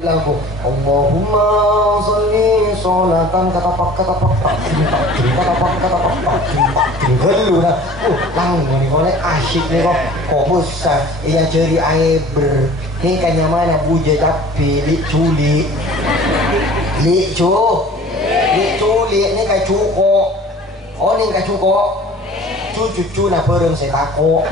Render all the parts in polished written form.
lagu Allahumma sholli sholatan katapak gelu nah lang ini oleh asyik nih kok besar iya jadi air ber ini kan mana buja tapi li culi ini kayak cuko oh ini kayak cuko cucu nah bareng saya tako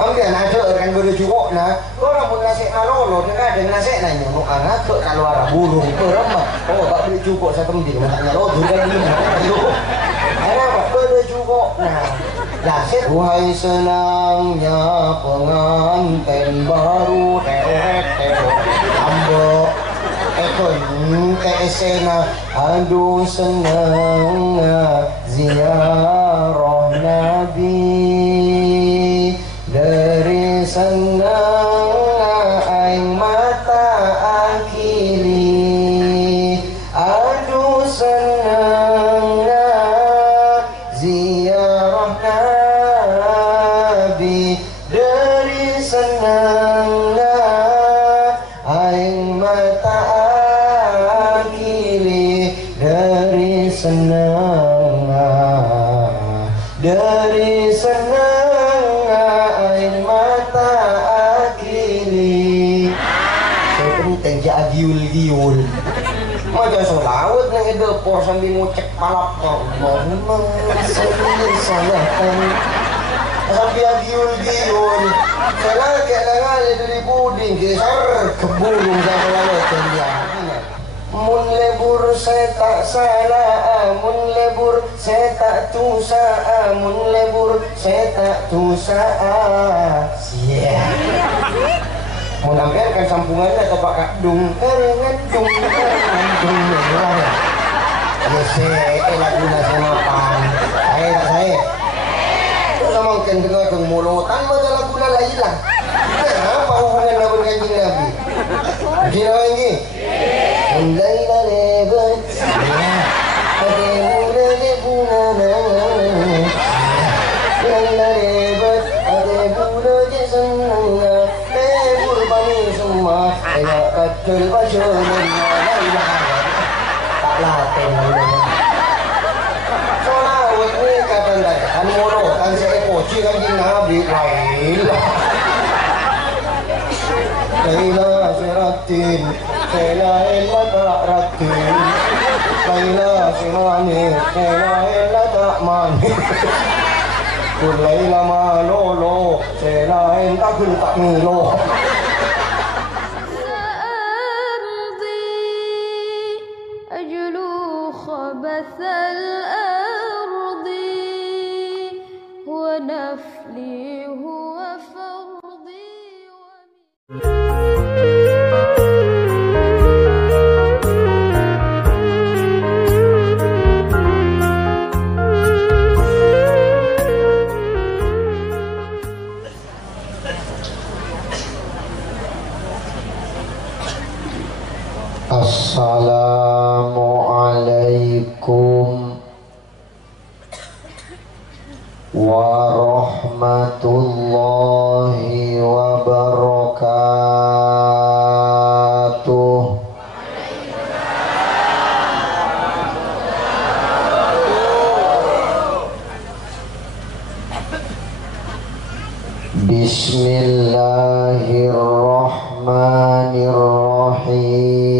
Ambil ada kan guru cukup nah, orang pun nasi nalolo dengan ada nasi nanya mau anak ke kalau arah burung ke remah, oh tak beli cukup saya tembil makanya lo tuh kan ini, anak apa beli cukup nah, nasi wahai senangnya pengantin baru teo ambo ekon kesena aduh senangnya ziarah Nabi. Dari senang aing mata akili aduh senangnya ziarah Nabi dari senangnya aing mata akili dari senangnya dari senang giul macam selawat yang ada por sambil ngucek palap Allahumma sholli sholatan sambil giul saya kayak lengan dari puding kisar kebulung saya lewat dia mun lebur saya tak salah mun lebur saya tak tusa mun lebur saya tak tusa mau nampilkan sampungannya atau pak kadung kerengan dung ya saya lagunya sama pan saya terus mungkin dengan mulutan macam lagunya lain lah apa hubungan lagu dengan Nabi gini lagi Laila lebat ada muda lebunana Laila lebat ada muda jesenanga semua enak kecil baju tak latih solawat ni kata saya kan moro kan saya poci kan Nabi Laila siratin Laila tak ratin Laila sirani Laila tak mani Laila malolo Laila tak ngilo خبث الأرض ونفلي هو فرضي Assalamualaikum warahmatullahi wabarakatuh. Bismillahirrahmanirrahim.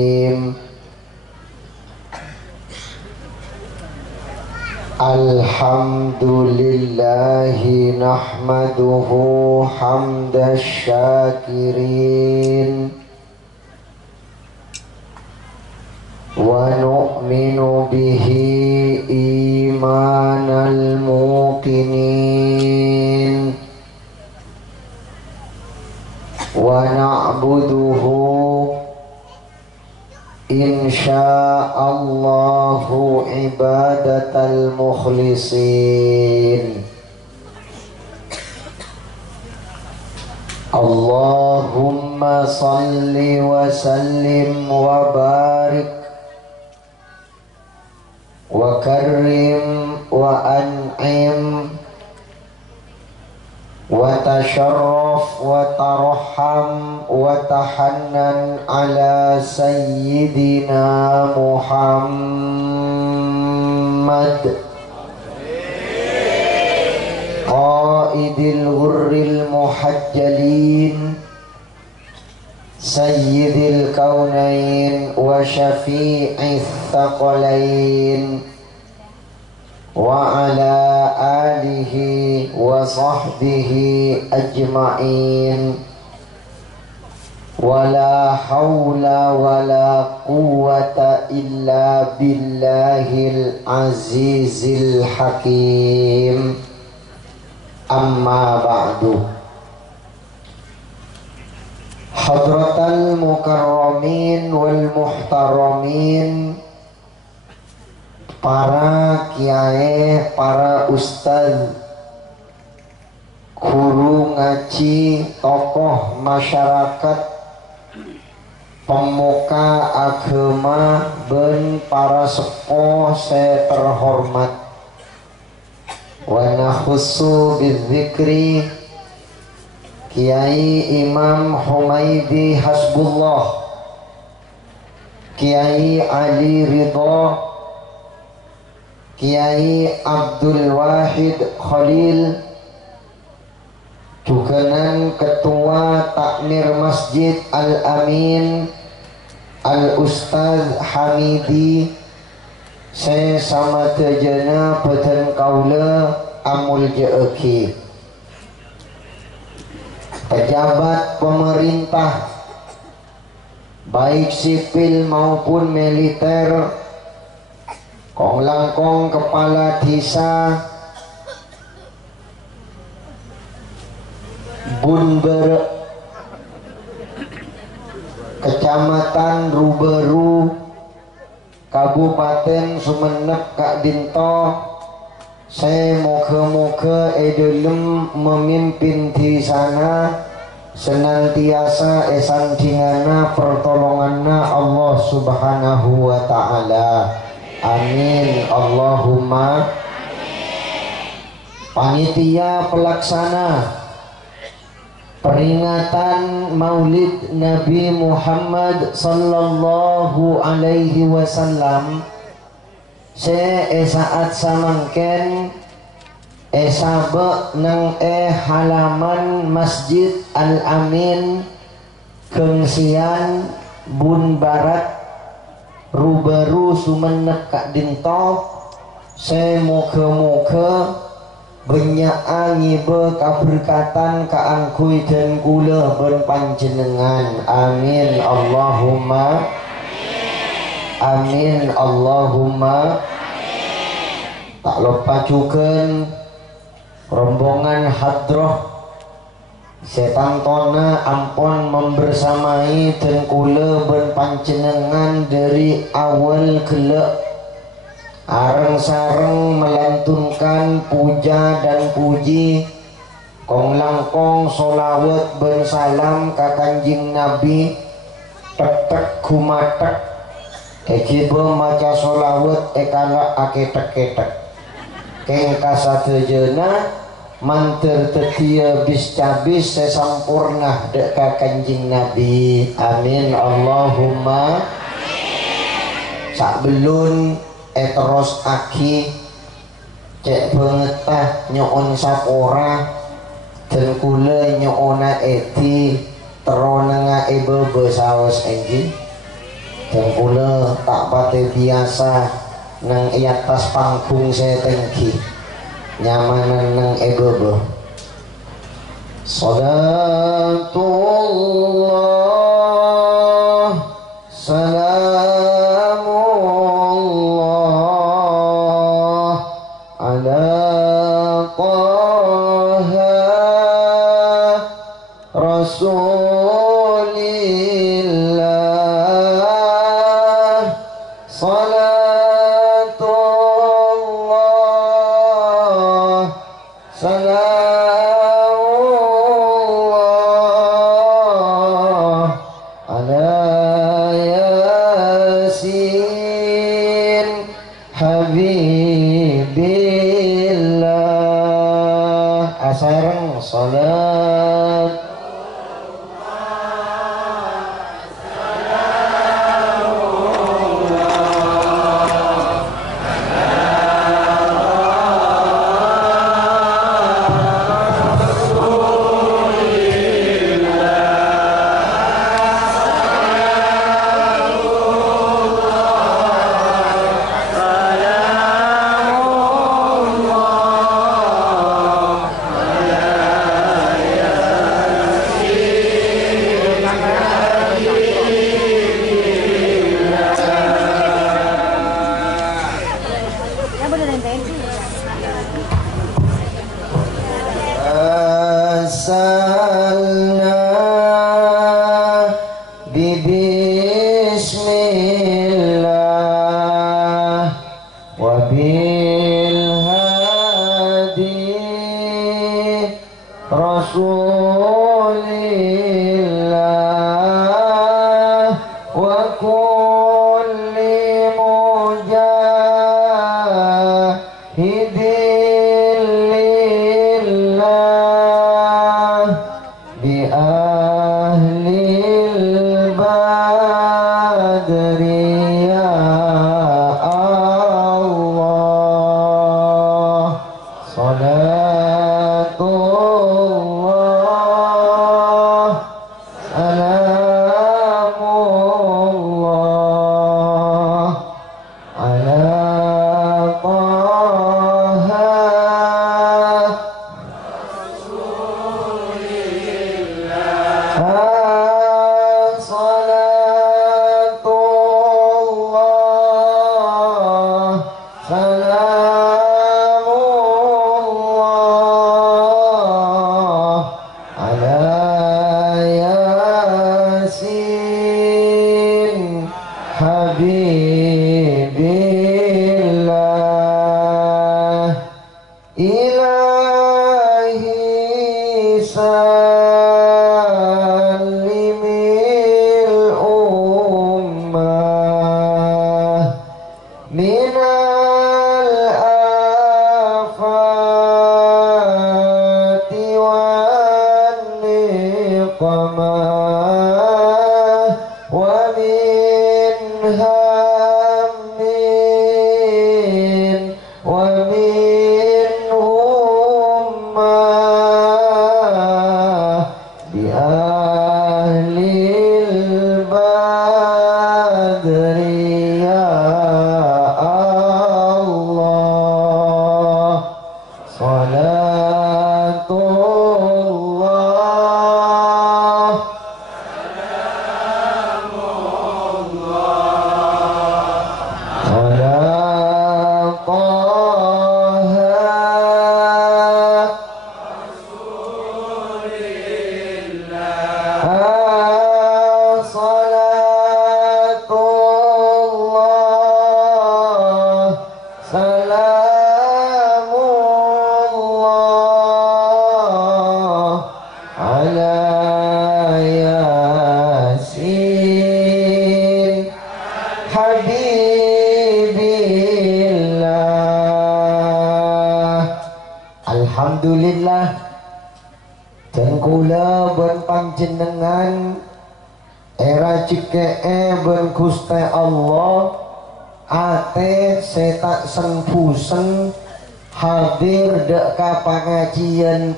Alhamdulillahi nahmaduhu hamdas syakirin wa nu'minu bihi imanal muqinin wa na'buduhu insya'allahu ibadatal mukhlisin. Allahumma salli wa sallim wa barik wa karrim wa an'im وتشرف وترحم وتحنن على سيدنا محمد قائد الغر المحجلين سيد الكونين وشفيع الثقلين وعلى آله وصحبه أجمعين ولا حول ولا قوة إلا بالله العزيز الحكيم أما بعد حضرة المكرمين والمحترمين para kiai, para ustaz, guru ngaji, tokoh masyarakat, pemuka agama, ben para sepuh saya terhormat. Wa nakhussu bidzikri Kiai Imam Humaidi Hasbullah, Kiai Ali Ridho, Kiai Abdul Wahid Khalil, Duganan Ketua Takmir Masjid Al-Amin Al-Ustaz Hamidi, saya sama tejana badan kaula amul jeeki, pejabat pemerintah baik sipil maupun militer, kong langkong kepala desa, bunber kecamatan Ruberu, Kabupaten Sumenep Kak Dinto, saya moga-moga edelem memimpin di sana senantiasa esandingana pertolonganna Allah Subhanahu wa ta'ala. Amin Allahumma. Panitia pelaksana peringatan Maulid Nabi Muhammad sallallahu alaihi wasallam, se saat samangken sabe nang halaman Masjid Al-Amin Gengsian Bun Barat Ruberu Sumenep Kak Dinto, saya moga-moga banyak ngibe kaberkatan kaangkuy dan kula berpanjenengan. Amin Allahumma amin Allahumma. Tak lupa juga rombongan hadroh setan tona ampun membersamai dan kula berpanjenengan dari awal gelek areng-sareng melantunkan puja dan puji, kong langkong solawat ben salam ka Kanjing Nabi, tek-tek kumatek ejibe maca solawat ekala aketek-ketek keng kasadejena mantir tetia bis cabis sesampurna dek ka Kanjing Nabi. Amin Allahumma. Sak belun terus aki cek banget nyoon sapora dan kula nyoona eti terona ebe besaos enggi dan kula tak pate biasa nang atas panggung saya tengki nyamanan nang ebe salatullah salamullah ala taha rasulillah salatullah salamullah salat Alhamdulillah dan kula ben panjenengan era cike ben Gusti Allah ate setak senfusen hadir dek ka pengajian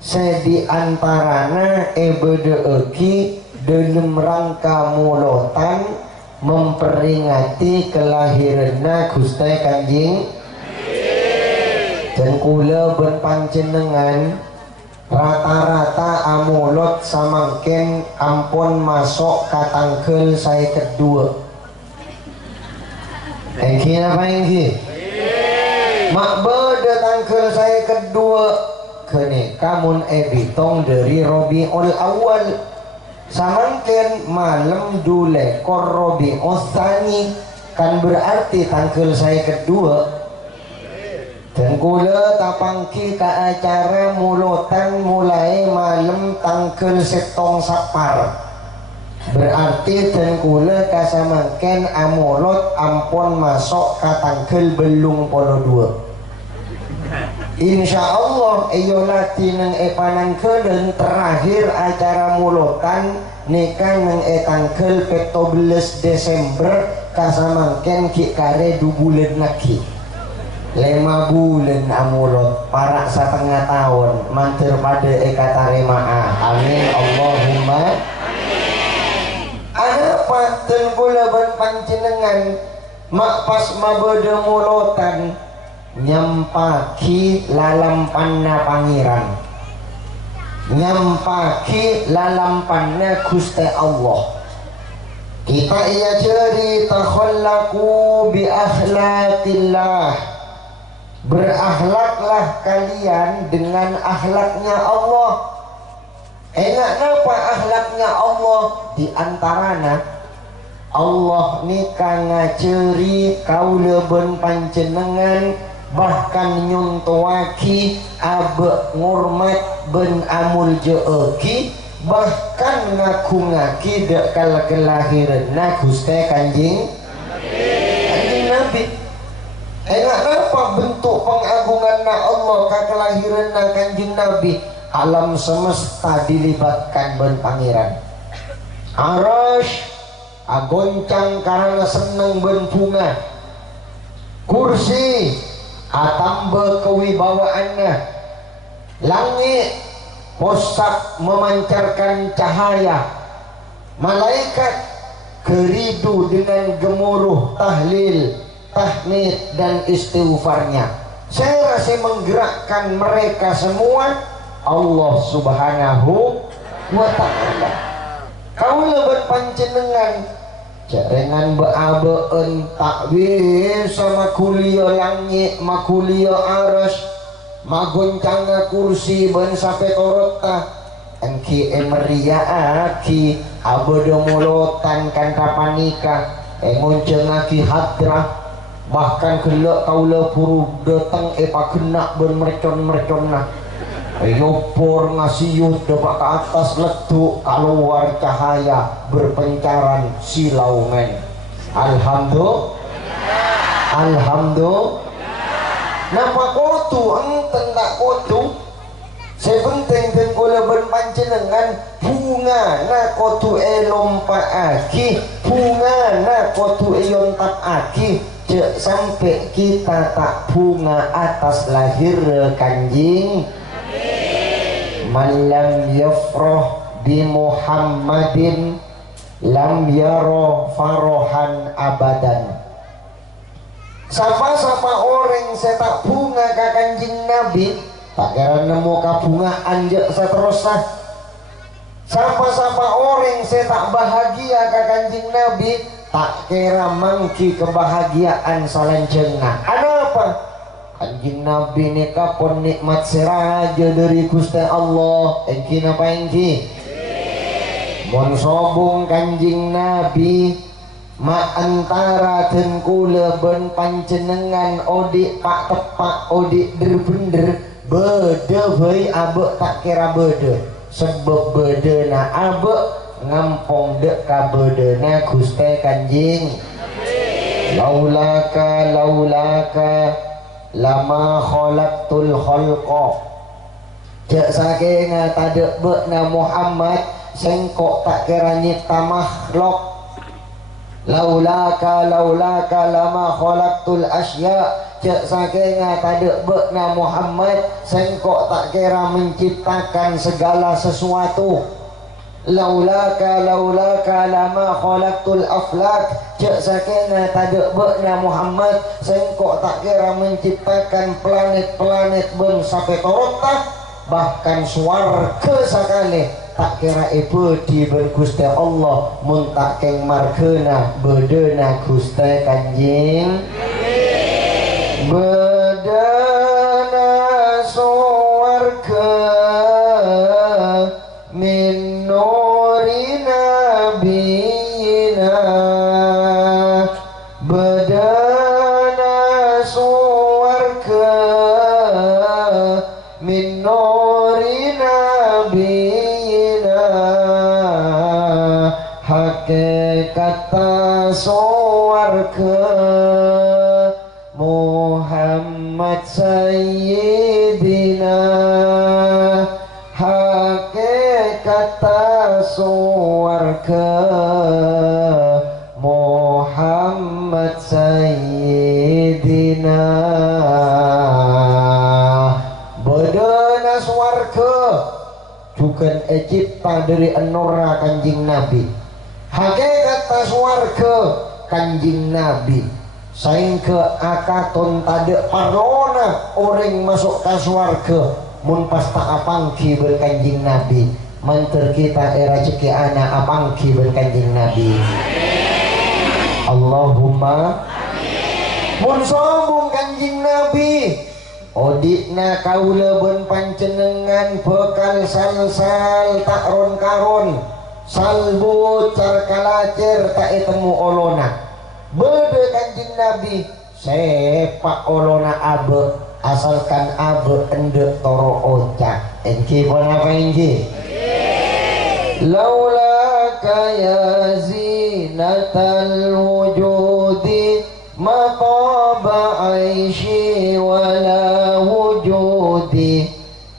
sedi antarana bede eki dalam rangka mulotan memperingati kelahiranna Gusti Kanjeng dan kula ben panjenengan rata-rata amulot samangken ampun masuk katangkel saya kedua. Engki apa engki? Mak beda tangkel saya kedua kene kamun bitong dari Rabiul Awal samangken malam dulekor Rabiul Tsani kan berarti tangkel saya kedua. Dan kula tapangki ke acara mulotan mulai malam tangkel setong sapar berarti dan kula kasamangken amulot ampun masuk ke tangkel belung polo dua Insya Allah latih neng panangkeun terakhir acara mulotan nikah neng tangkel 14 Desember kasamangken ki kare 2 bulan lagi 5 bulan amulot para setengah tahun mantir pada taremaah amin Allahumma ada paten kula ban panjenengan mak pas mabede mulotan nyampaki lalampanna pangeran nyampaki lalampanna Gusti Allah kita iya ceri takhallaku bi akhlaqillah berakhlaklah kalian dengan akhlaknya Allah enak napa akhlaknya Allah diantarana Allah nikah ngaceri kaula ben panjenengan bahkan nyuntuaki abe ngurmat ben amul jeeki bahkan ngakungaki dekal kelahiranna Gusti Kanjeng Nabi enak apa bentuk pengagunganna Allah ka kelahiranna Kanjeng Nabi alam semesta dilibatkan ben pangeran Arash agoncang karena seneng ben bunga kursi atamba kewibawaannya langit posak memancarkan cahaya malaikat keridu dengan gemuruh tahlil tahmid dan istighfarnya saya rasa menggerakkan mereka semua Allah subhanahu wa ta'ala kaula ben panjenengan jarengan beabeun takwil sama kuliah langit makuliah aras magoncang kursi ben sampai torota engki emeriaaki abode mulotan kan kapan nikah ngonceng aki hadrah bahkan kelak kaula puru datang pagenak ben mercon-merconna yopor ngasiyut depak ke atas leduk keluar cahaya berpencaran silau men alhamdulillah napa kotu enten tak kotu sepenting dan kula ben panjenengan bunga na kotu lompaaki bunga na kotu yontapaki cek sampai kita tak bunga atas lahir Kanjeng man lam yafrah bi Muhammadin lam yaro farohan abadan sapa-sapa orang saya tak bunga ka Kanjeng Nabi tak kira nemu kabungaan je seterusnya sapa-sapa orang saya tak bahagia ka Kanjeng Nabi tak kira mangki kebahagiaan salanjengna ada apa Kanjeng Nabi ni kapon nikmat seraja dari Gusti Allah engki napa engki mon sobung Kanjeng Nabi ma antara den kula ben panjenengan odik pak tepak odik bener-bener bede bae abe tak kira bede sebab bede na abe ngampong dek ka bede na Gusti Kanjeng laulaka lama khalaqtul khalqa jak saking tadek bekna Muhammad sengkok tak kira nyipta makhluk laulaka lama khalaqtul asya jak saking tadek bekna Muhammad sengkok tak kira menciptakan segala sesuatu laulaka lama khalaqtul aflak jak sakena tadek bekna Muhammad sengkok tak kira menciptakan planet-planet ben sampai torotah bahkan swarga sakale tak kira ibadi ben Gusti Allah mun tak keng margena bedena Gusti Kanjeng bedena swarga min nuri nabiyina bedana suwarga min nuri nabiyina hakikat suwarga Muhammad Sayyid Sayyidina hakikat suwarga Muhammad Sayyidina bedana swarga juga Egypta dari enora kanjing Nabi hakikat swarga kanjing Nabi saing ke akaton tade parona orang masuk ke swarga mun pas tak apangki berkanjing Nabi manter kita era ceki anak apangki berkanjing Nabi Allahumma mun sombong kanjing Nabi odikna kaula ben pancenengan bekal sal-sal tak ron-karon salbu car kalacer tak etemu olona bede kanjing Nabi sepak olona abe asalkan abe ende toro oca engki pun apa engki laula kaya zinatal wujudi maqaba aishi wala wujudi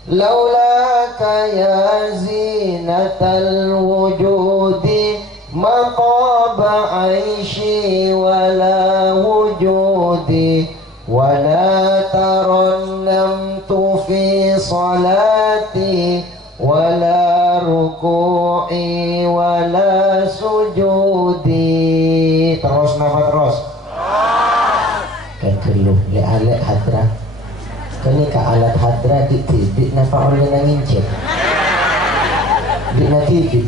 laula kaya zinatal wujudi maqaba aishi wala wujudi wala tarannamtu fi salati wala ruku'i wala sujudi terus napa terus kan keluh le alat hadra kini ka alat hadra di napa oleh nangincet di nanti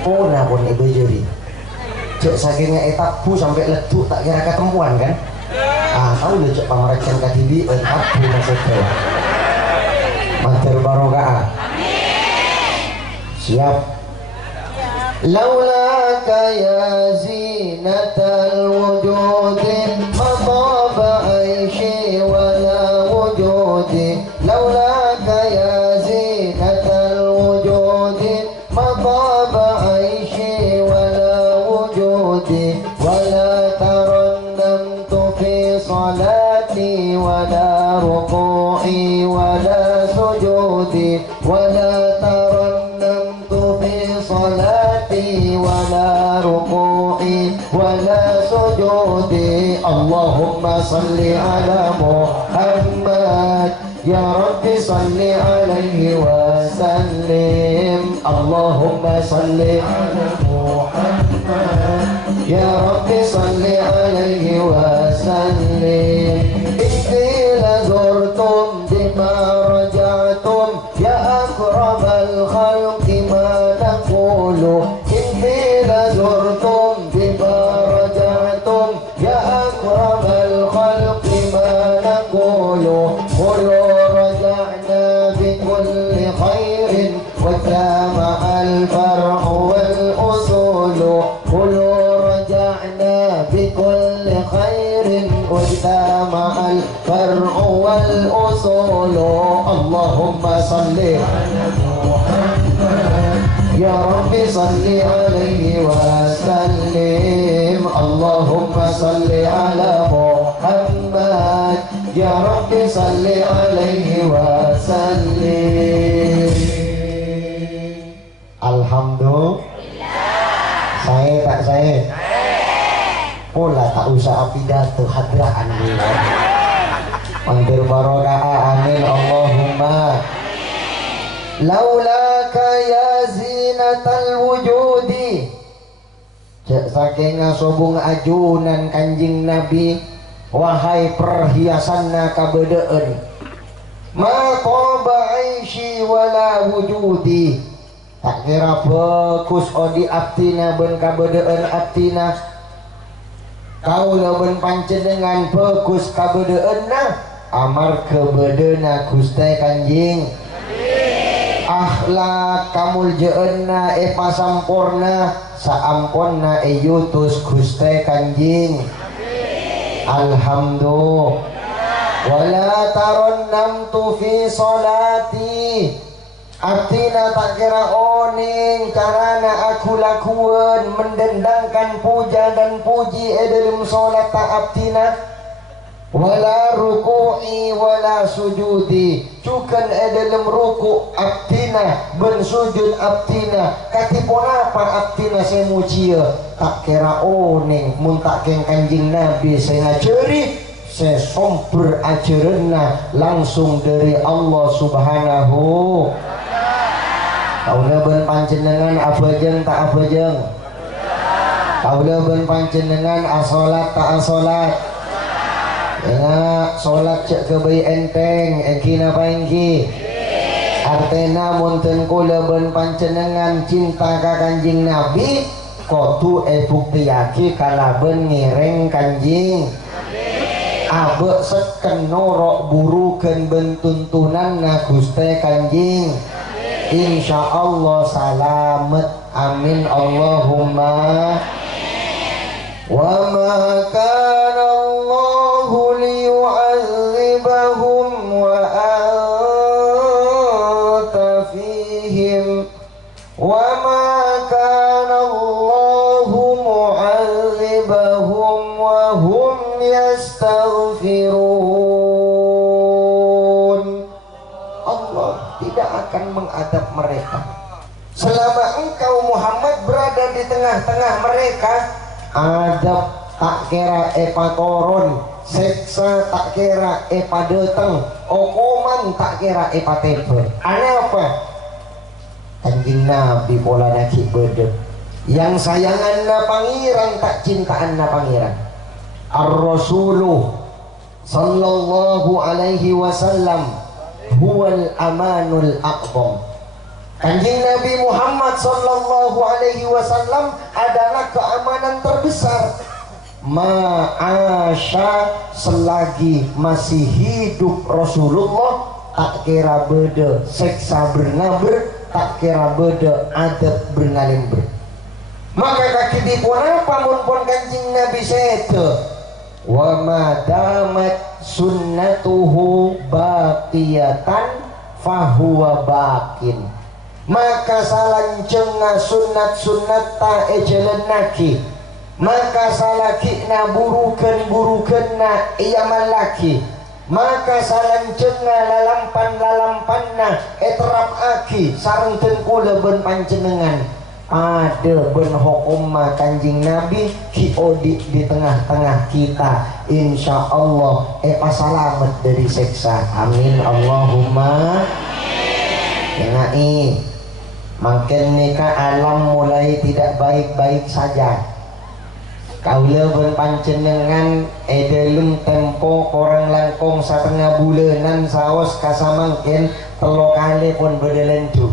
puna pun ibu juri cek sakingnya etapu sampai leduk tak kira ketemuan kan tahu udah cek pamarakan katibi etapu maksudnya mater barokah siap laula kaya zinatal wujudi maqaba aishi wala wujudi laula kaya zinatal wujudi maqaba aishi wala wujudi wala tarannamtu fi salati wala ruku'i wala sujudi wala tarannamtu fi salati wala ruku'i wala sujudi Allahumma salli ala Muhammad ya Rabbi salli alaihi wa sallim Allahumma salli ala Muhammad ya Rabbi salli alaihi wa sallim Iqila zurtum bima raja'tum ya akramal khalqi ma naqulu Iqila zurtum bima raja'tum ya akramal khalqi ma naqulu Qulu raja'na bikulli khairin wa jama'a al-far'u wal-usulu Qulu raja'na bikulli khairin wa jama'a al-far'u wal-usulu Allahumma salli ala Muhammad ya Rabbi salli alaihi wa sallim Allahumma salli ala Muhammad ya Rabbi salli alaihi wa sallim Alhamdulillah saya pula tak usah pidato hadraan dulu mandir barokah amin Allahumma laulaka ya zinatal wujudi cek saking ngasobung ajunan kanjing Nabi wahai perhiasanna kabedeen ma qaba aishi wala wujudi tak kira bagus odi abtina ben kabedeen abtina kaula ben panjenengan bagus kabedeenna amar kebedena Gusti kanjing akhlak kamul jeena pasampurna saamponna yutus Gusti kanjing alhamdulillah wala tarannamtu fi salati artina tak kira oning karena aku lakuan mendendangkan puja dan puji dalam solat tak artina wala ruku'i wala sujudi, cukan dalam ruku abtina ben sujud abtina katipun apa abtina saya mucia tak kira oneng mun tak keng Kanjeng Nabi saya ngajari saya somper ajaranna langsung dari Allah Subhanahu. Kaula ben panjenengan abajeng tak abajeng, kaula ben panjenengan asolat tak asolat. Ya, solat cek kebayi enteng, engkina apa engki? Artena munten kula ben panjenengan cinta ka Kanjeng Nabi, kotu buktiake kalaben ngereng Kanjeng. Abe seken norok burukeun ben tuntunan na Gusti Kanjeng. Insyaallah salamet. Amin Allahumma. Wa ma kana Allahu liyu'adzibahum wa anta fihim wa ma kana Allahu mu'adzibahum wa hum yastaghfirun. Allah tidak akan mengadab mereka selama engkau Muhammad berada di tengah-tengah mereka. Adab tak kira epatoron, seksa tak kira epadeteng, okoman tak kira epatepe. Ada apa? Kanjeng Nabi pola naki bede. Yang sayangan na pangeran tak cintaan na pangeran. Ar-Rasuluh sallallahu alaihi wasallam huwal amanul aqbam. Kanjeng Nabi Muhammad sallallahu alaihi wasallam adalah keamanan terbesar. Ma'asya selagi masih hidup Rasulullah tak kira beda seksa bernaber, tak kira beda adab bernalimber. Maka kaki dipun apa pun Kanjeng Nabi sete wa madamat sunnatuhu baqiyatan fahuwa baqin. Maka salancenga sunat-sunat ta ejelan naki, maka salakina burukan na iya malaki, maka salancenga lalampan-lalampanna eterap aki sareng tengkula ben panjenengan ada ben hokoma Kanjeng Nabi ki odik di tengah-tengah kita, insya Allah pasalamet dari seksa. Amin Allahumma. Yengai makin nikah alam mulai tidak baik-baik saja. Kaula ben panjenengan edelum tempo korang langkong setengah bulanan saos kasamangken telo kali pun bedelentu.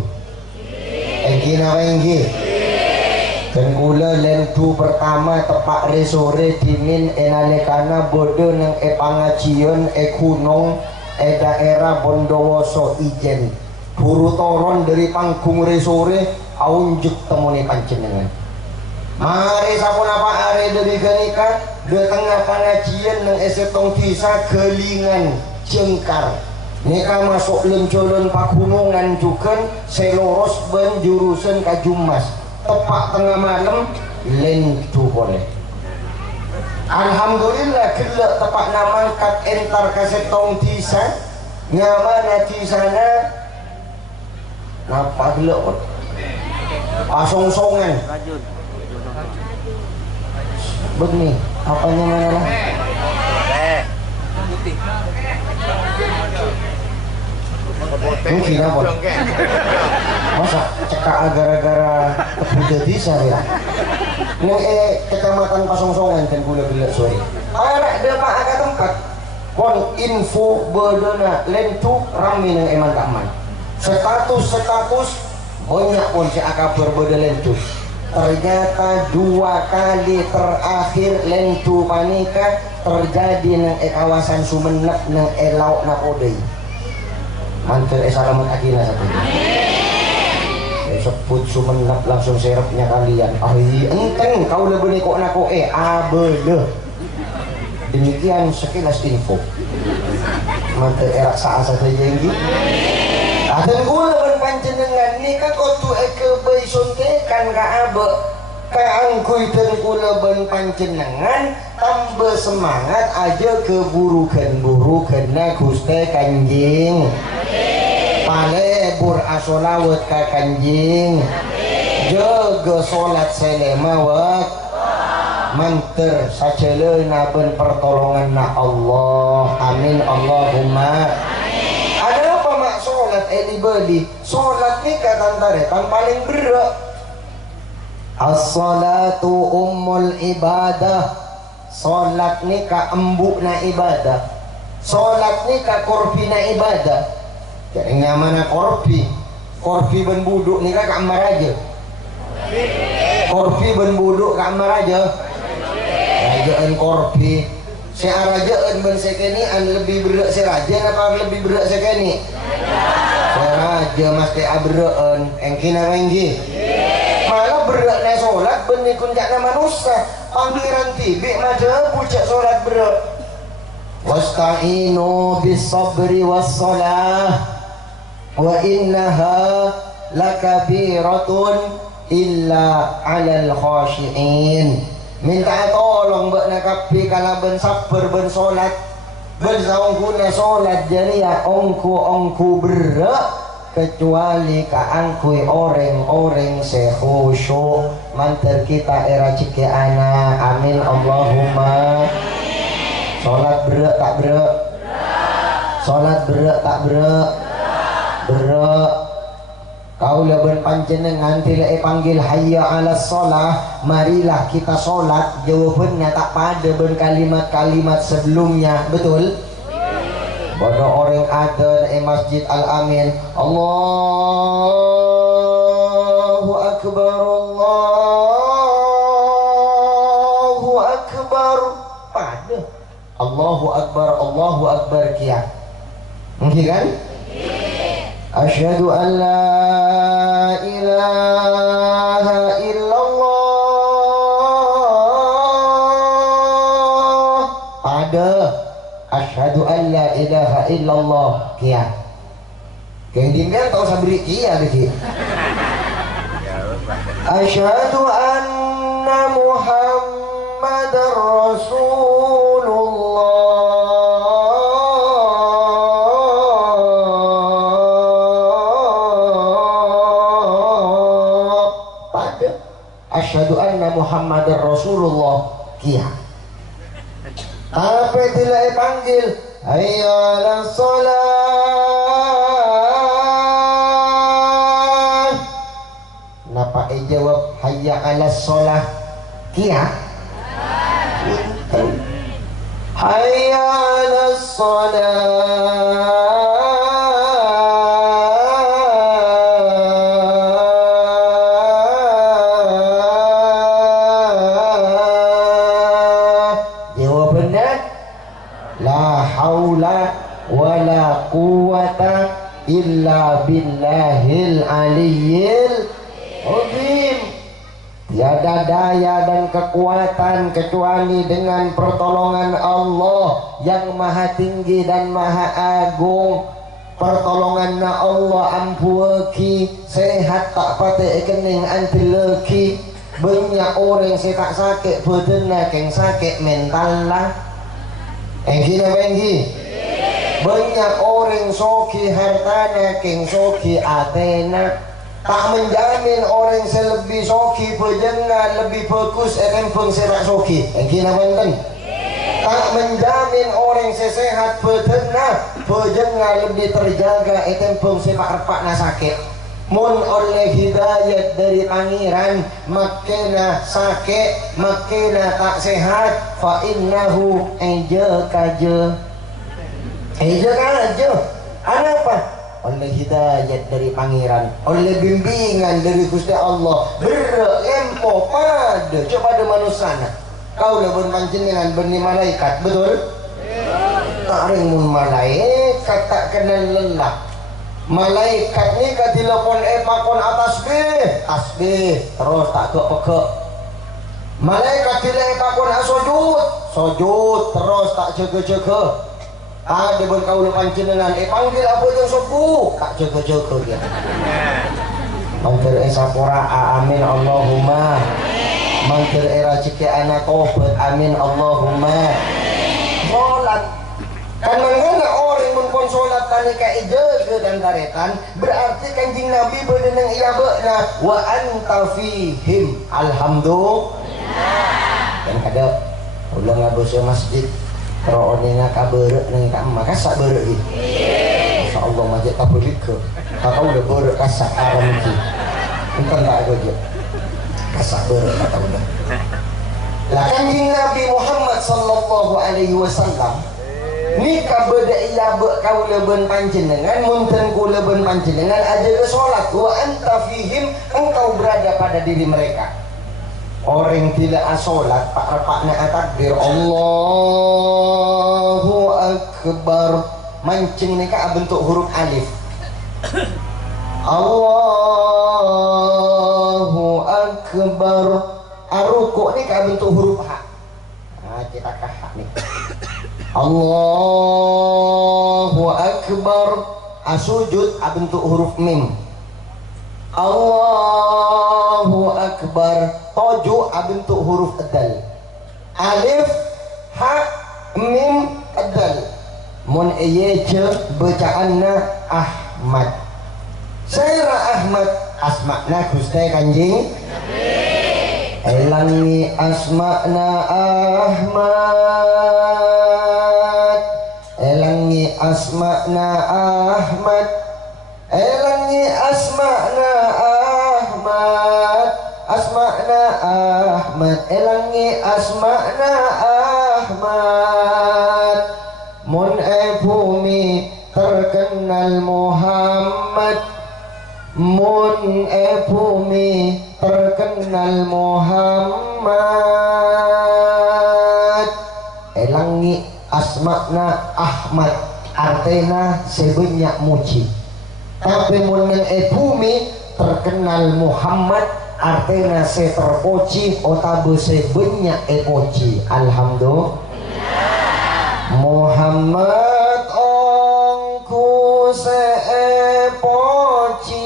Engki napa engki? Dan kula lentu pertama tepak resore dingin enalekana bodo nang pangajian kunong daerah Bondowoso Ijen. Buru toron dari panggung resore aunjuk temune panjenengan. Mari sapun apa are dari ganika de tengah pengajian nang esetong desa Gelingan Jengkar. Nika masuk lencolon pagunungan juga seloros ben jurusan Kajumas. Tepak tengah malam lentu boleh. Alhamdulillah gelek tepak namangkat entar kasetong desa nyamana di sana. Napa gelek kok? Pasong-songan. Begini, apanya mana lah? Mungkin apa? Masa cekak gara-gara jadi saya. Ini kecamatan Pasong-songan kan gula gelek sore. Arak demak agak tempat. Kon info bedona lentu rame nang eman kaman. Status banyak pun si akabar beda lentu. Ternyata 2 kali terakhir lentu panika terjadi nang kawasan Sumenep nang Lauk Napodei. Mantel salamet akina satu. Sebut Sumenep langsung serepnya kalian. Enteng kau lebih kok nako abele. Demikian sekilas info. Mantel erak saasa saja yang gitu. Dan gula ben panjenengan nikah kotu eke bayi suntekan ka abe kaangkuy tengkula ben panjenengan tambah semangat aja keburukan na Gusti Kanjeng pale bur asolawat ka Kanjeng jaga salat selema wak manter saceleuna ben pertolongan na Allah amin Allahumma ada apa mak salat anybody salat ni katantaretan paling berat. As-salatu ummul ibadah. Salat ni ka embuk na ibadah. Salat ni ka korpi na ibadah. Jadi mana korpi? Korpi ben buduk ni ka kamar aja. Korpi ben buduk kamar aja. Rajaan korpi. Si arajaan ben sekeni an lebih berat si raja apa lebih berat sekeni? Si raja mesti abraan engkina renggi. Malah berat na solat benikun jak na manusia panggiran tibik maja pucak solat berat. Wasta'inu bis sabri was salah wa innaha lakabiratun illa 'alal khashi'in. Minta tolong bak na kapi kala ben sabar ben solat ben saungku na solat jadi ya ongku berat kecuali kaangkui orang-orang sekhusyuk manter kita era cike ana amin Allahumma. Salat berat tak berat? Salat berat tak berat? Berat. Kau leben panjenengan tidak panggil hayya ala sholah marilah kita solat jawabannya tak pada ben kalimat-kalimat sebelumnya betul? Pada orang ada di Masjid Al-Amin Allahu Akbar pada Allahu Akbar kia mungkin kan? Asyhadu an la ilaha illallah pada asyhadu an la ilaha illallah kia kendingan tau sabri kia dikit asyhadu anna muhammadar rasulullah pada asyhadu anna muhammadar rasulullah kia. Tapi tidak panggil hayya 'alas shalah. Napa jawab hayya 'alas shalah? Kia. Hayya 'alas shalah. Wala quwata illa billahil aliyyil azim. Tiada daya dan kekuatan kecuali dengan pertolongan Allah yang maha tinggi dan maha agung. Pertolongan Allah ampueki sehat tak pate kening antileki. Banyak orang saya tak sakit badannya keng sakit mental lah. Engki na engki. Banyak orang soki hartanya keng soki atena. Tak menjamin orang selebih soki pejengan lebih fokus etempeng sepak soki. Engki na benten. Tak menjamin orang sesehat pejengan lebih terjaga etempeng sepak repak na sakit. Mun oleh hidayat dari pangeran makena sakit makena tak sehat fa innahu eja kaja apa oleh hidayat dari pangeran oleh bimbingan dari Gusti Allah berempo pada coba ada manusia kau lebih panjenengan benih malaikat betul tak ringun malaikat tak kenal lelah. Malaikat ni katilepon pakon atas tasbih terus tak pekek. Malaikat tidak pakon sujud terus tak jaga-jaga. Ada pun kau lupa panjenengan panggil apa yang subuh tak jaga-jaga dia. Mangker sapora amin Allahumma. mangkir era cike anak tobat amin Allahumma sholat kan mangana orang mun pon sholat tani ka ijeug dan taretan berarti kanjing Nabi beunang iya beuna wa anta fihim alhamdulillah dan kada ulah ngabeuseuh masjid roonena ka beureu nang ka emak ka beureu ieu insyaallah masjid ka beulik ke ka udah beureu ka aram iki engkan tak ada je ka beureu ka udah lah kanjing Nabi Muhammad sallallahu alaihi wasallam nikah beda iya kau leben panjenengan munten ku leben panjenengan aja sholat wa anta fihim engkau berada pada diri mereka orang tidak sholat pak repakna takbir Allahu akbar mancing nikah bentuk huruf alif Allahu akbar aruku nikah bentuk huruf ha nah kita kah nih Allahu akbar asujud bentuk huruf mim Allahu akbar toju bentuk huruf dal alif ha mim dal mun ieu bacaanna Ahmad Sayyidina Ahmad asma'na Gusti Kanjeng elangi asma'na Ahmad elangi asma'na Ahmad elangi asma'na Ahmad asma'na Ahmad elangi asma'na Ahmad mun bumi terkenal Muhammad mun bumi terkenal Muhammad elangi asma'na Ahmad artena sebanyak muji tapi mun bumi terkenal Muhammad artena se terpuji otabe sebanyak puji alhamdulillah Muhammad ongku se puji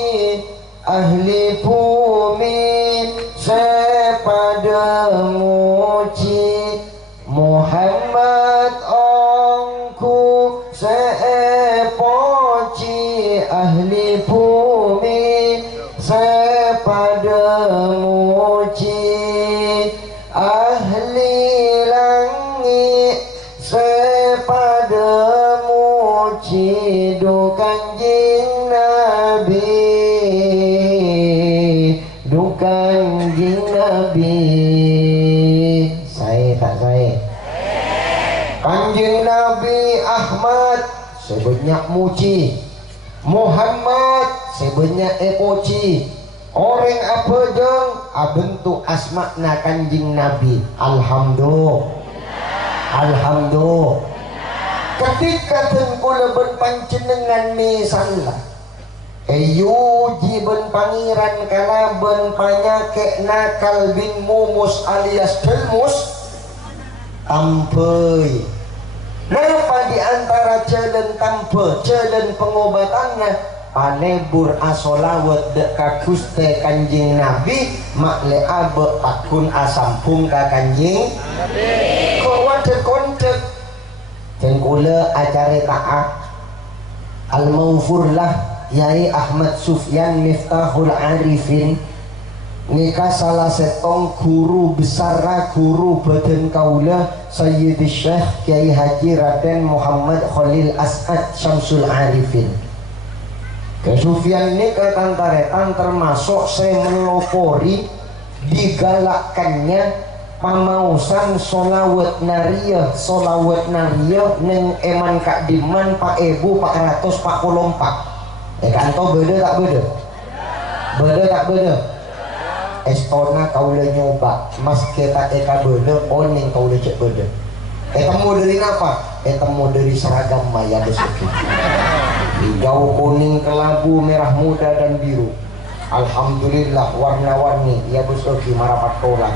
ahli bumi sepada muji Muhammad ongku sepoci ahli bumi sepada muji ahli langit sepada muji do Kanjeng Nabi Kanjeng Nabi saya tak saya Kanjeng Nabi Ahmad sebanyak muji Muhammad sebanyak puji orang apa jeng bentuk asmakna Kanjeng Nabi alhamdulillah alhamdulillah ketika tengkul berpanjenengan misalnya Yuji ben pangeran kalaben panyake nakal bin mumus alias delmus tampei napa di antara jalan tampe jalan pengobatannya panebur asolawat dek ka Gusti Kanjeng Nabi makle abe akun asampung ka Kanjeng Nabi kok wade kontek tengkula acara taat al-mawfurlah Yai Ahmad Sufyan Miftahul Arifin nikah salah setong guru besar guru badan kaula Sayyidi Syekh Kiai Haji Raden Muhammad Khalil As'ad Syamsul Arifin ke Sufyan nikah kantaretan termasuk saya melopori digalakkannya pamausan solawat nariyah neng eman kak diman pak ebu pak ratus pak kolompak kanto beda tak beda? Beda tak beda? Estona kau le nyoba mas kita eka beda oning kau le cek beda temu dari apa? Temu dari seragam maya desuki hijau kuning kelabu merah muda dan biru alhamdulillah warna-warni ya desuki marapat tolang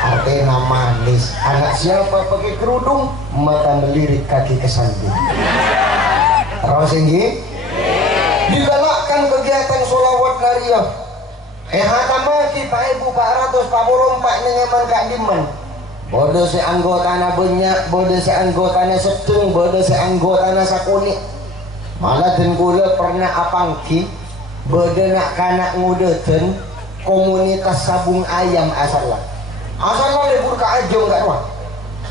artinya manis anak siapa pakai kerudung mata melirik kaki kesandung terus tinggi digalakkan kegiatan sholawat nariyah Hatamaki Pak Ibu 444 nengeman Kak Diman. Bodoh si anggotana banyak, bodoh si anggotana sedeng, bodoh si anggotana sakuni. Malah dan gula pernah apangki, bodoh nak kanak ngudeten komunitas sabung ayam asalnya. Asalnya libur ke Ajong gak doang.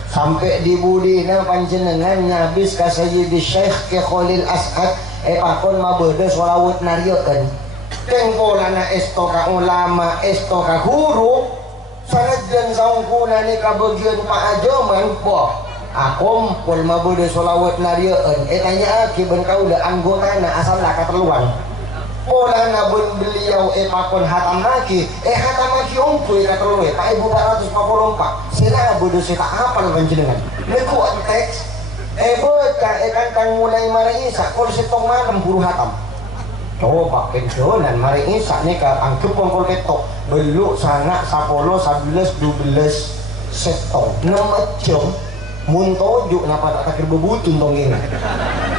Sampai di budina panjenengan nyabis ka Sayyidi Syekh ke Khalil As'ad pakon ma bodoh solawut nariokan. Tengkolana esto ka ulama, esto ka guru. Sanajan saungkuna ni kabagian Pak Ajoman po akumpul mabude solawat narioan tanya aki ben kau udah anggota na asal lah keterluan pola na ben beliau pakon hatam lagi ungkuy keterluan Pak Ibu 444 sila bodoh sita apa panjenengan lekuat teks bocah kantang mulai mari isa kol sitong malam buru hatam coba pensiunan mari isa nih ka angkep kongkol ketok beluk sana 10, 11, 12 setong 6 jam muntojuk napa tak takir bebutun dong ini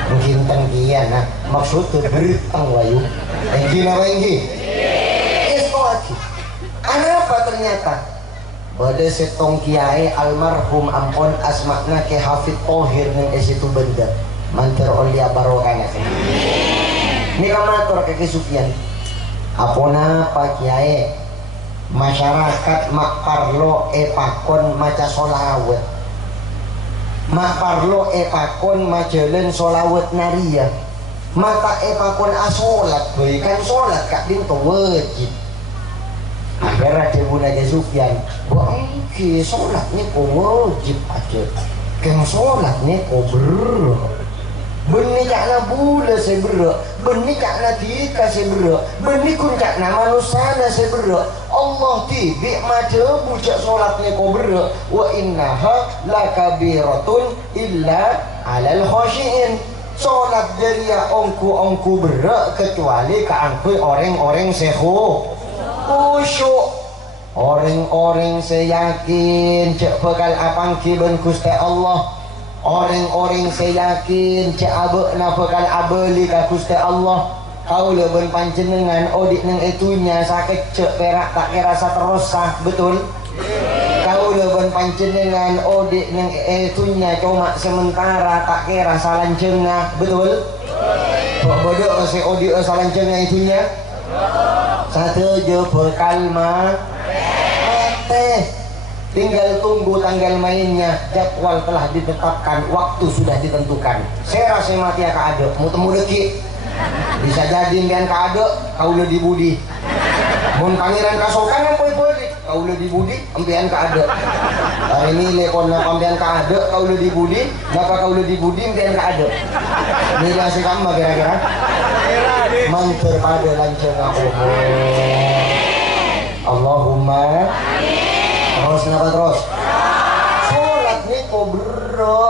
mungkin tanggian nah maksudnya beritang wayu enggi apa enggi itu lagi apa ternyata pada setong kiai almarhum ampun asmakna ke Hafid Tohir yang esitu benda mantir olia barokana ini kamator ke Sufyan apona pak kiai masyarakat mak parlo pakon maca solawat mak parlo pakon majalan solawat naria mata pakon asolat boy kan solat kak dinto wajib akhirnya debuna ke Sufyan wah ini solat nih kok wajib aja kan solat nih kok benih cakna bula sebera benih cakna tika sebera benih kun cakna manusana sebera Allah tibik maja bujak solat ni kobera wa innaha lakabiratun illa alal khashiin solat deria ongku berak kecuali keangkui orang-orang khusyuk orang-orang seyakin cek bekal apang kiben Gusti Allah orang-orang saya yakin cek abe na bakal abeli ka Gusti Allah kau leben panjenengan odik neng itunya sakit cek perak tak kerasa terusah betul kau leben panjenengan odik neng itunya cuma sementara tak kerasa lancengah betul bodoh si odik salancengah itunya satu je bekal mah teh tinggal tunggu tanggal mainnya jadwal telah ditetapkan waktu sudah ditentukan saya rasa mati ya kaado mau temu deki bisa jadi impian kaado kau lebih budi mun pangeran kasokan yang boleh kau lebih budi impian kaado hari ini lekon impian kaado kau lebih budi napa kau lebih budi impian kaado ini kasih kamu kira-kira manter pada lanceng aku Allahumma terus kenapa terus? Sholat ni ko bro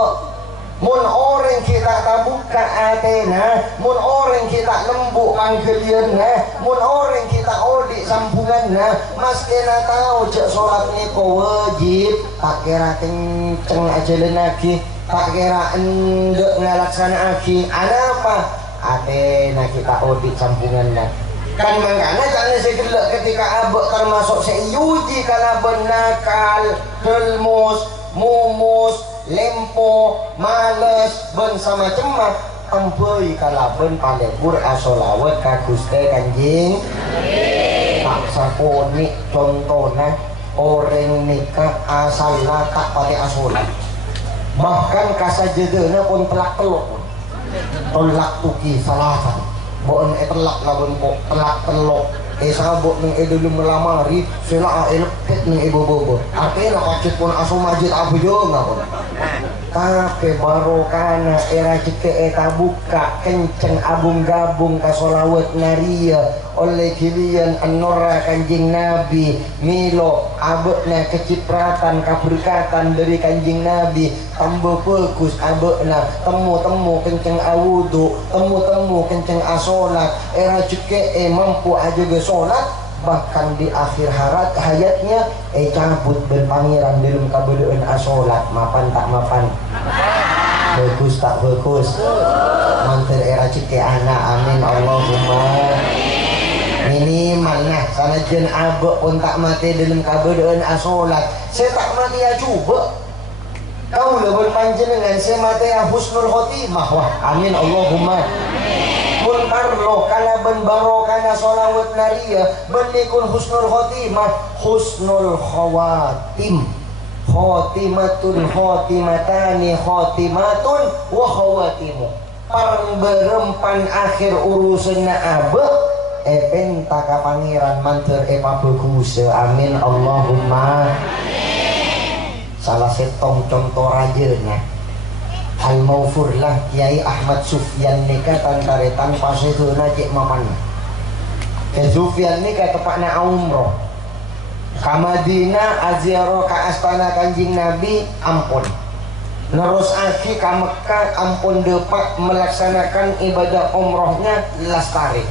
mun orang kita tabuka atena mun orang kita lembuk panggiliannya mun orang kita odik sambungannya mas kena tahu cek sholat ni ko wajib tak kira kenceng aja lagi tak kira endek ngalaksana lagi apa? Atena kita odik sambungannya kan makanya jangan segelak ketika abek termasuk seyuji kalau benakal delmus mumus lempo males ben sama cemah tempoi kalau ben palebur asolawat kaguste kanjing tak sakoni contohnya orang nikah asal tak pakai asolat bahkan kasajedena pun telak-teluk tolak tuki salatan boon telak labon ko telak telok sabok nang dulu melamari sila elpet nang ibu-ibu artinya pacet pun aso majid abu juga pun tapi baru karena era cike eta buka kenceng abung gabung kasolawat naria oleh kilian anora kanjing nabi milo abekna kecipratan keberkatan dari kanjing nabi tambah fokus abekna temu kenceng awudu temu kenceng asolat era cike mampu aja ge solat bahkan di akhir hayatnya cabut ben pangeran dalam kabedeun asolat mapan tak mapan bagus tak bagus mantir era cike anak amin Allahumma minimal nah sanajan abek pun tak mati dalam kabedean asolat saya tak mati ya coba kau lebih panjenengan saya mati ya husnul khotimah wah amin Allahumma pun parlo kana ben barokana sholawat naria benikun husnul khotimah husnul khawatim khotimatun khotimatani khotimatun wa khawatimu parang berempan akhir urusan na abe epen taka pangeran manter epa bagus amin Allahumma salah setong contoh rajanya hal maufur lah Kiai Ahmad Sufyan nika tantaretan pasehuna cek mapan ke Sufyan nika tepakna umroh ka Madinah aziarah ka astana Kanjeng Nabi ampun nerus aki ka Mekah ampun depak melaksanakan ibadah umrohnya lastari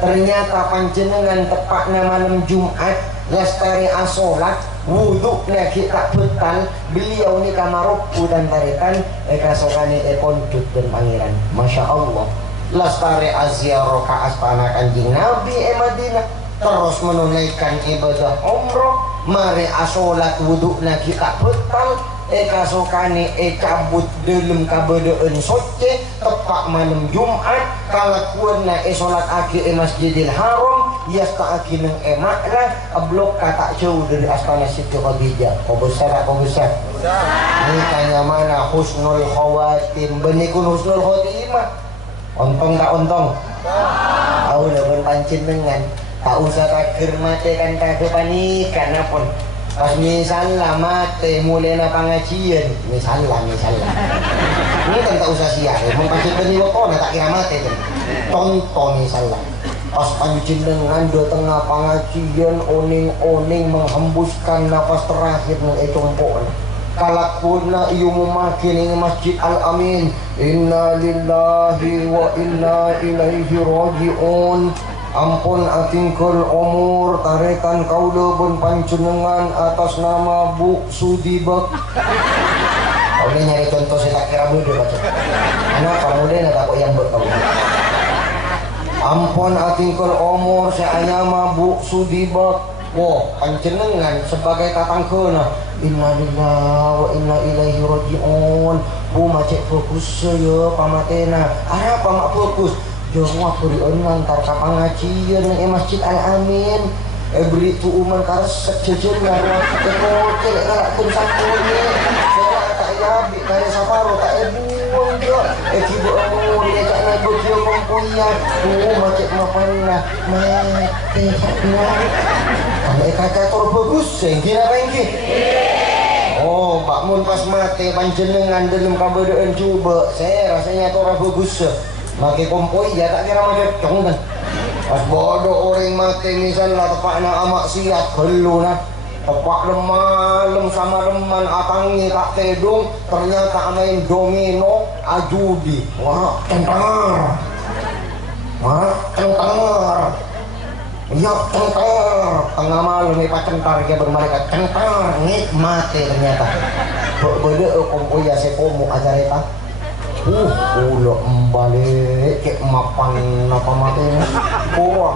ternyata panjenengan tepakna malam Jumat lastari asolat wuduknya kita betal beliau ni kamarupu dan tarikan kasokani koncut dan pangeran Masya Allah lastari aziarah ka astana Kanjeng Nabi Madinah terus menunaikan ibadah umroh mari asolat wuduknya kita betal kasokani cabut dalam kabadaan soce tepak malam Jumat kalakuanna solat aki Masjidil Haram yasta aki nang makna blok kata jauh dari astana Siti Khadijah kau besar ini tanya mana husnul khawatim benikun husnul khotimah ontong tak ontong tahu lah panjenengan tak usah takir mati kan tak kepanikan apun pas misalnya mati mulai na pengajian misalnya ini kan tak usah siap mempancing peniwakona tak kira mati kan contoh misalnya pas panjenengan di tengah pengajian oning-oning menghembuskan nafas terakhir ng etompon kalakuna iyo memakin ini Masjid Al-Amin inna lillahi wa inna ilaihi raji'un ampun atingkul umur tarekan kaula ben panjenengan atas nama Bu Sudibek kau nyari contoh saya tak kira bodoh baca anak kamu deh tak kok yang berkau ampun atingkul umur saya nama Bu Sudibek wah panjenengan sebagai tatangkeuna innalillahi wa inna ilaihi raji'un bu macet fokus ya pamatena apa mak fokus jangan beri antar ka pangajian ng Masjid Al-Amin beri tu uman karesek jejer ngarwa kotel ngalakun sakuni saya tak yabi kaya saparo tak buang jo kibo amun dia tak nago kio kompuyan macet mapanna mati sakna kaya kata tor bagus sengki apa engki oh Pak Mun pas mati panjenengan dalam kabadaan coba saya rasanya tor bagus pakai kompoi ya tak kira macam cong kan pas bodoh orang mati misalnya tepaknya amak siat belu nah tepak malam sama reman atangi tak tedung ternyata main domino ajudi wah kentar iya kentar tengah malam ni pak kentar dia bermereka kentar ngit mati ternyata bodoh kompoi ya sepomu ajareta ulo balik ke mapan apa matinya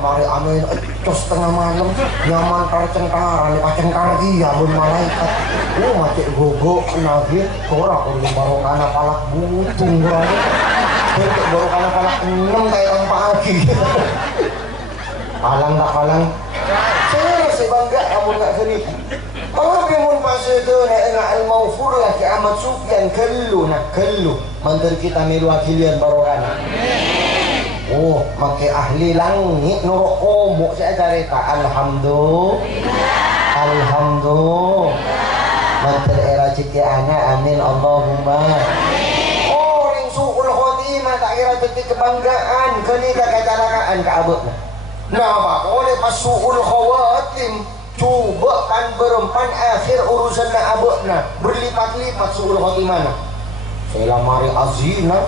mari amin cos tengah malam nyaman cengkara lepas cengkara iya bun malaikat macet gogok nagih korang udah baru kana palak butung berani bentuk baru kana palak 6 kayak tanpa lagi palang tak palang saya sebangga kamu gak seni tapi mun pas itu nak al-maufur lah ke Ahmad Sufyan kellu mantar kita milu akilian barokana oh make ahli langit nuruk omok saya cerita alhamdulillah mantar era ciki anak amin Allahumma ring su'ul khotimah tak kira detik kebanggaan kenika kecelakaan ke abutna nah apa oleh pas su'ul khawatim coba kan berempan akhir urusan na abukna berlipat-lipat suul khotimana saya mari azina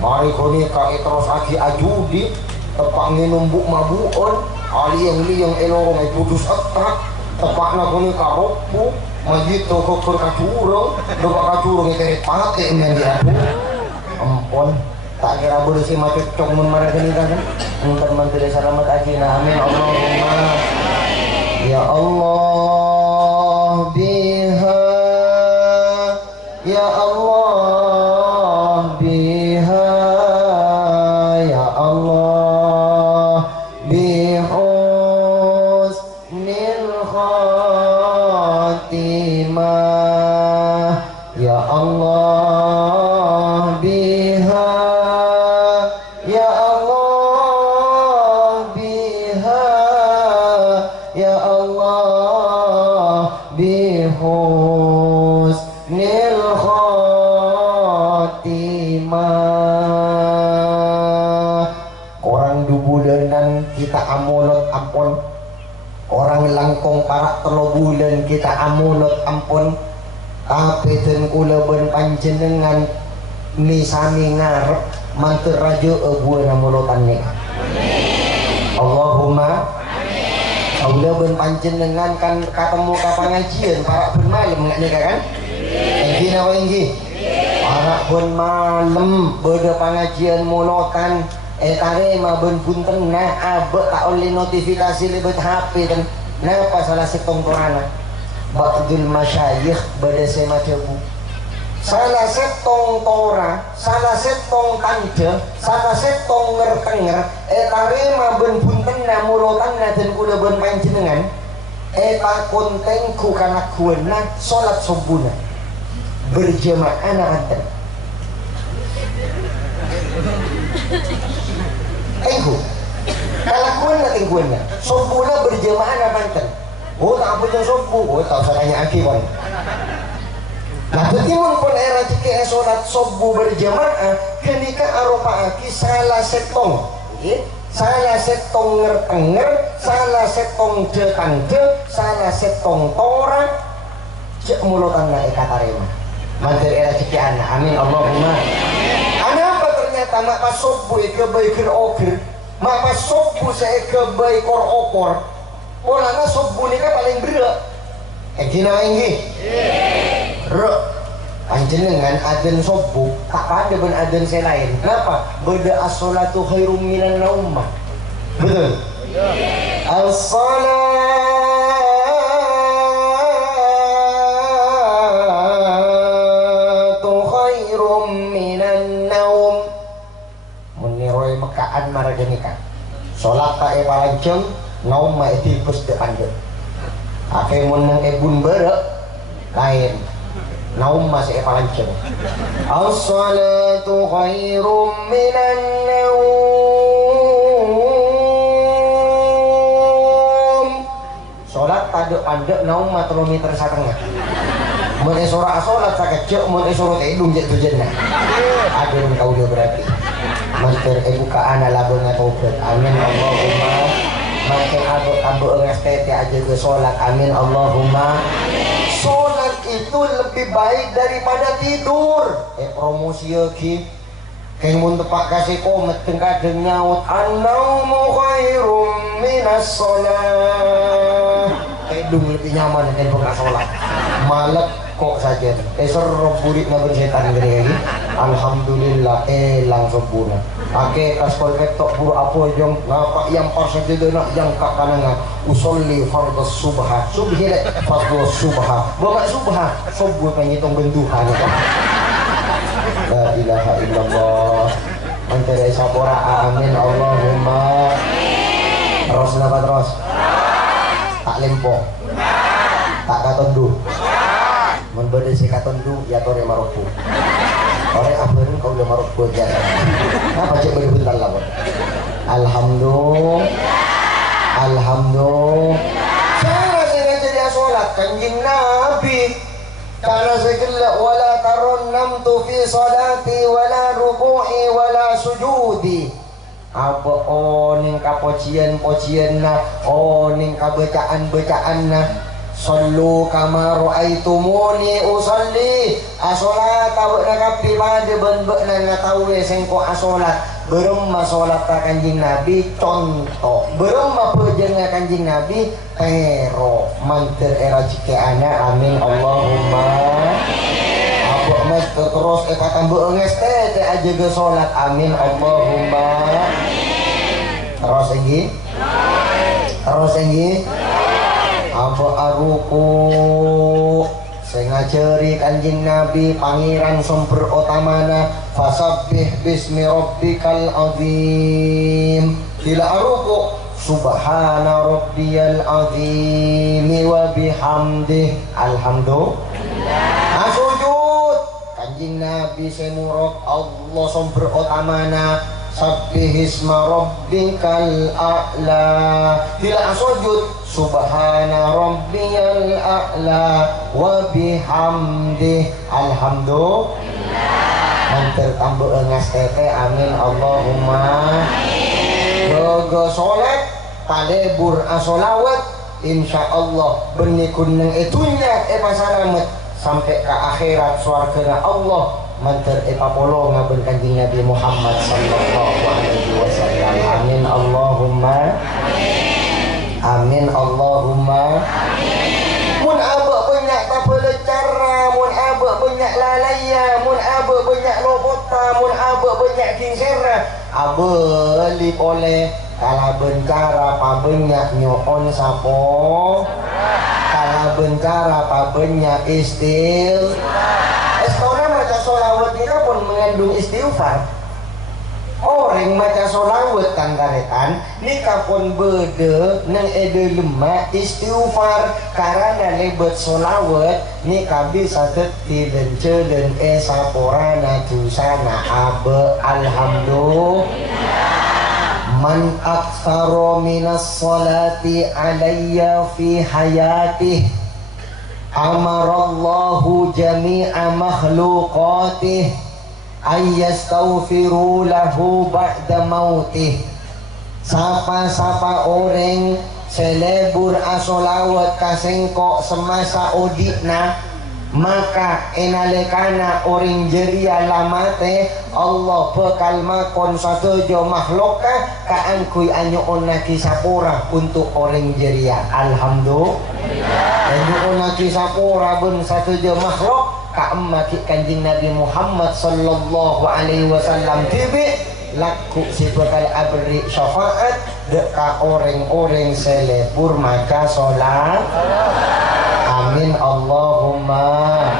mari konika terus aki ajudi tepak nginumbuk mabuon aliang-liang elorong ay putus atrak tepak na konika ropu magito kokur kacurong doba kacurong ay kerit pate yang diabu ampun tak kira berusi macet cong memara gini kan menteri selamat ajina amin Allahumma ya Allah biha ya Allah biha ya Allah bihusnil khatimah ya Allah biha ya Allah biha ya Allah bihusnil khatimah. Orang dubulenan kita amulot ampun, orang langkong parak telo bulan kita amulot ampun, tapi ten kula ben panjenengan ni sami ngarep mantur raja ebuana mulotan ni. Allahumma Aula ben panjenengan kan ketemu ka pengajian para ben malam nggak nika kan? Enggi napa enggi? Para ben malam beda pengajian mulotan tare mah ben punten nah abe tak oleh notifikasi lebet HP dan napa salah setong torana ba'dul masyayikh beda sema cebu salah setong tora salah setong tanda salah setong ngertenger tare mah ben punten nah mulotan nah dan kuda ben panjenengan tak kontengku kana kuena salat subuhna berjamaah nanten tengku kalakuan na tengkuannya subuhna berjamaah nanten oh tak apa yang subuh oh tak usah tanya aki pun nah ketimun pun era jika sholat subuh berjamaah ketika aropa aki salah setong salah setong ngertenger salah setong jetangje salah setong tora cek mulutan na ekatarema mantir era jika anak amin Allahumma apa ternyata mak pas subuh kebaik oker mak pas subuh saya kebaik opor polanya subuh ini kan paling berat gina inggi rek panjenengan adzan subuh tak pada ben adzan saya lain kenapa beda as-sholatu khairum minan naum betul as-sholatu khairum minan naum meniroi mekaan maragenika sholat tak palanceng naum ma etipus depan de ake menang ebun berek lain naum masih palanceng as-salatu khairum minan naum sholat tade pandek naum ma 3 meter setengah mun esora sholat sakecek mun esora edung jek tujenna ada yang kau dia berarti master buka ana labengna tobat amin Allahumma makin abu ngestete aja ke sholat amin Allahumma sholat itu lebih baik daripada tidur promosi lagi kayak mun tepak kasih komet kadang nyaut an-naumu khairum minas sholat edung lebih nyaman dan bukan sholat malek kok saja seru burik ngabur setan gini lagi alhamdulillah langsung punah ake kaspol ketok buru apa jong ngapa yang parsa juga nak yang kakananga usolli fardhu subha subhi fardhu subha bawa subha subuh penghitung bentuhan la ilaha illallah antara sapora amin Allahumma terus napa terus tak lempo tak katondu memberi si katondu ya tore maropu orang abarin kau udah maropu aja apa cek beri bentar lah alhamdulillah alhamdulillah saya sengaja dia sholat kanjeng Nabi karena saya wala tarun namtu fi salati wala ruku'i wala sujudi apa ning kapojian na ning kabacaan na sallu kama ra'aitumuni usalli asolat awak na kapi pada ben-ben na tawe sengko asolat belum masolat ta kanjing Nabi contoh belum mapujen kanjing Nabi pero mantir era jika ana amin Allahumma abok mes terus tambah enges teh aja ge salat amin Allahumma terus apa aruku saya ngajari kanjeng Nabi pangeran sumber utamana fasabbih bismi rabbikal azim bila aruku subhana rabbiyal azim wa bihamdih alhamdulillah sujud kanjeng Nabi semurok Allah sumber utamana sabbihisma rabbikal a'la bila sujud subhana rabbiyal a'la wa bihamdih alhamdulillah manter tambah engas tete amin Allahumma jaga sholat talebur asolawat insyaallah bernikun nang itunya pasalamet sampai ke akhirat swargana Allah manter epapolo ngaben kanjeng Nabi Muhammad sallallahu alaihi wasallam amin Allahumma amin Allahumma mun abak banyak tapala cara mun abak banyak lalaya mun abak banyak lopota mun abak banyak kingsera abeli oleh kala bencara pabanyak nyoon sapo kala bencara pabanyak istil estona maca solawat ini pun mengandung istighfar orang maca solawat tanggaretan nikah pun bede nang ede lemak istighfar karena lebet solawat nikah bisa teti dan ceden esaporana dusana abe alhamdulillah man aktsara minas salati alayya fi hayatih amarallahu jami'a makhluqatih ayyastaghfiru lahu ba'da mautih sapa-sapa orang selebur asolawat kasengkok semasa udikna maka enalekana orang jeria lamate Allah bekal makon satujo makhlukah kaangkui anyoon naki sapura untuk orang jeria alhamdulillah anyoon naki sapura bun satujo makhluk kaemaki kanjeng Nabi Muhammad sallallahu alaihi wasallam tibi laku si bekal abri syafaat deka orang-orang selebur maka sholat amin Allahumma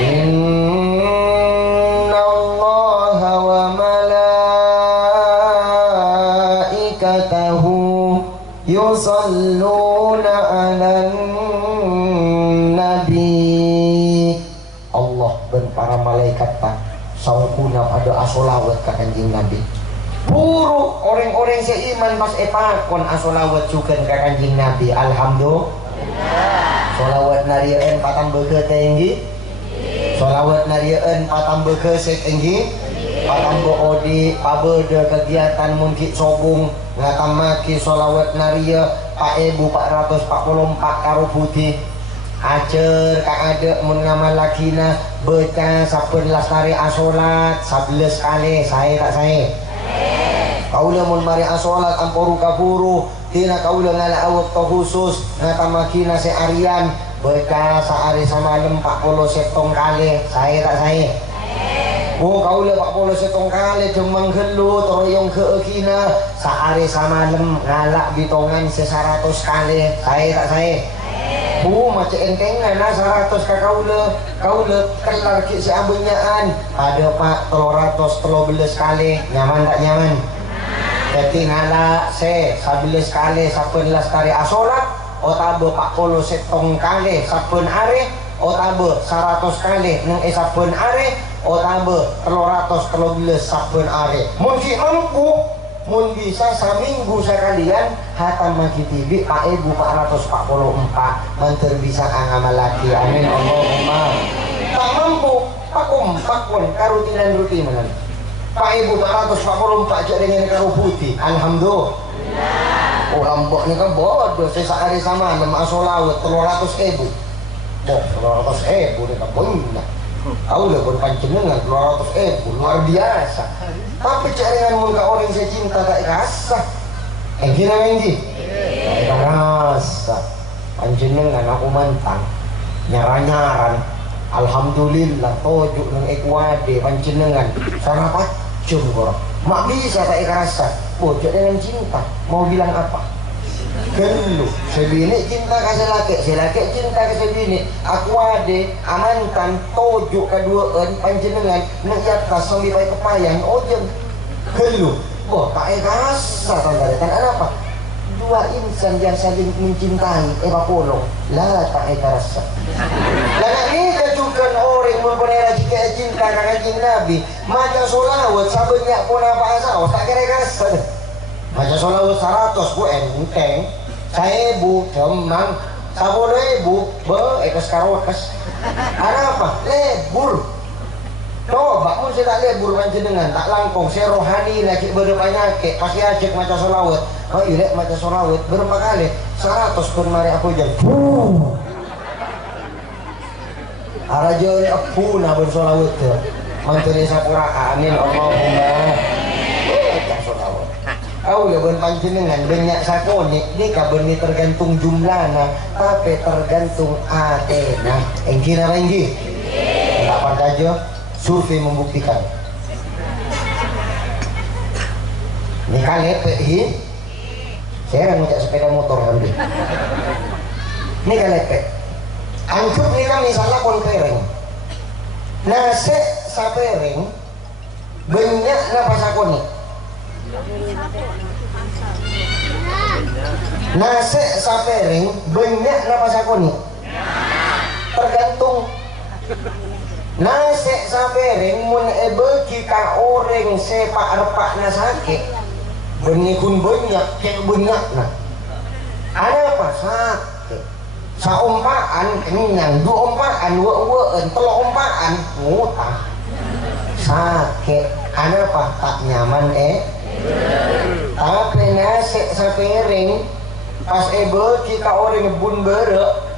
inna allaha wa malaikatahu yusalluna ala nabi Allah dan para malaikat tak saungkuna pada asolawat ka kanjeng Nabi buruk orang-orang seiman pas epakon asolawat juga ka kanjeng Nabi alhamdulillah solawat narian patambeukeun tinggi solawat narian patambeukeun tinggi patambeu odi pabeude kegiatan mungkin sobung ngatamaki solawat naria Pak Ebu 444 karo putih acer ka ade mun ngamalakina beca 11 tari asolat 11 kali saya tak saya kaula mun mari asolat ampuru kapuru tina kaula ngala awak to khusus ngatamakina se arian beca saari samalem 40 setong kali saya tak saya kaula 40 setong kali demang gelut royong keekina saari samalem ngalak bitongan se 100 kali saya tak saya macam entengan lah 100 ka kaula kelar ki si ambenyaan ada pak 313 kali nyaman tak nyaman jadi ngala se 11 kali 11 kali asolat otabe 40 setong kali saben are otabe 100 kali nang saben are otabe 313 saben are mungkin mampu mun bisa saminggu sekalian hatam maki tibi Pak Ebu 444 manter bisa ngamalaki amin Allahumma tak mampu pakun karutinan rutinan Pak Ibu 444 jadi dengan karo putih alhamdulillah lambok ni kan bodoh sesehari sama nama asolawat 300.000 300.000 ni kan banyak kau lah berpancengan 200.000 luar biasa tapi caringan muka orang saya cinta tak rasa gila Menggi tak rasa pancengan aku mantang nyaran Alhamdulillah tojuk nang Ekuade panjenengan sarapat jum kok. Mak bisa tak ikarasa. Pojok dengan cinta. Mau bilang apa? Gelu, sebini cinta ke selaki cinta ke sebini. Akuade amankan tojuk keduaan panjenengan nang atas sampai pai kepayan ojeng. Gelu, wah tak ikarasa tanda apa? Dua insan yang saling mencintai polong lah tak ikarasa. Dan ini kejukan orang mempunyai jika cinta kanjeng Nabi macam solawat sabenyak pun apa asal tak kira ikarasa. Macam solawat 100 bu enteng 1000 demang 10.000 ekos karokas ada apa? Lebur coba pun saya tak lebur panjenengan tak langkong saya rohani lagi berpenyakit pasti ajak macam solawat oh iya macam solawat berapa kali 100 pun mari aku jam arajo ini aku nak bersolawat mantri sapura amin Allahumma macam solawat kau lebih panjenengan banyak sakoni ini kabar ini tergantung jumlahnya tapi tergantung atena engkina renggi tak percaya survei membuktikan ini kalepe saya kan ngajak sepeda motor ambil ini kalepe anggap ini kan misalnya pon pereng nase sapereng banyak napa sakoni nase sapereng banyak napa sakoni tergantung nase sapereng mun bagi ka orang sepak repak na sakit benikun banyak kayak banyak nah ada apa sakit saumpaan kenyang dua umpaan dua telo ngutah sakit ada apa tak nyaman tapi nasi sapereng pas bagi ka orang bun berek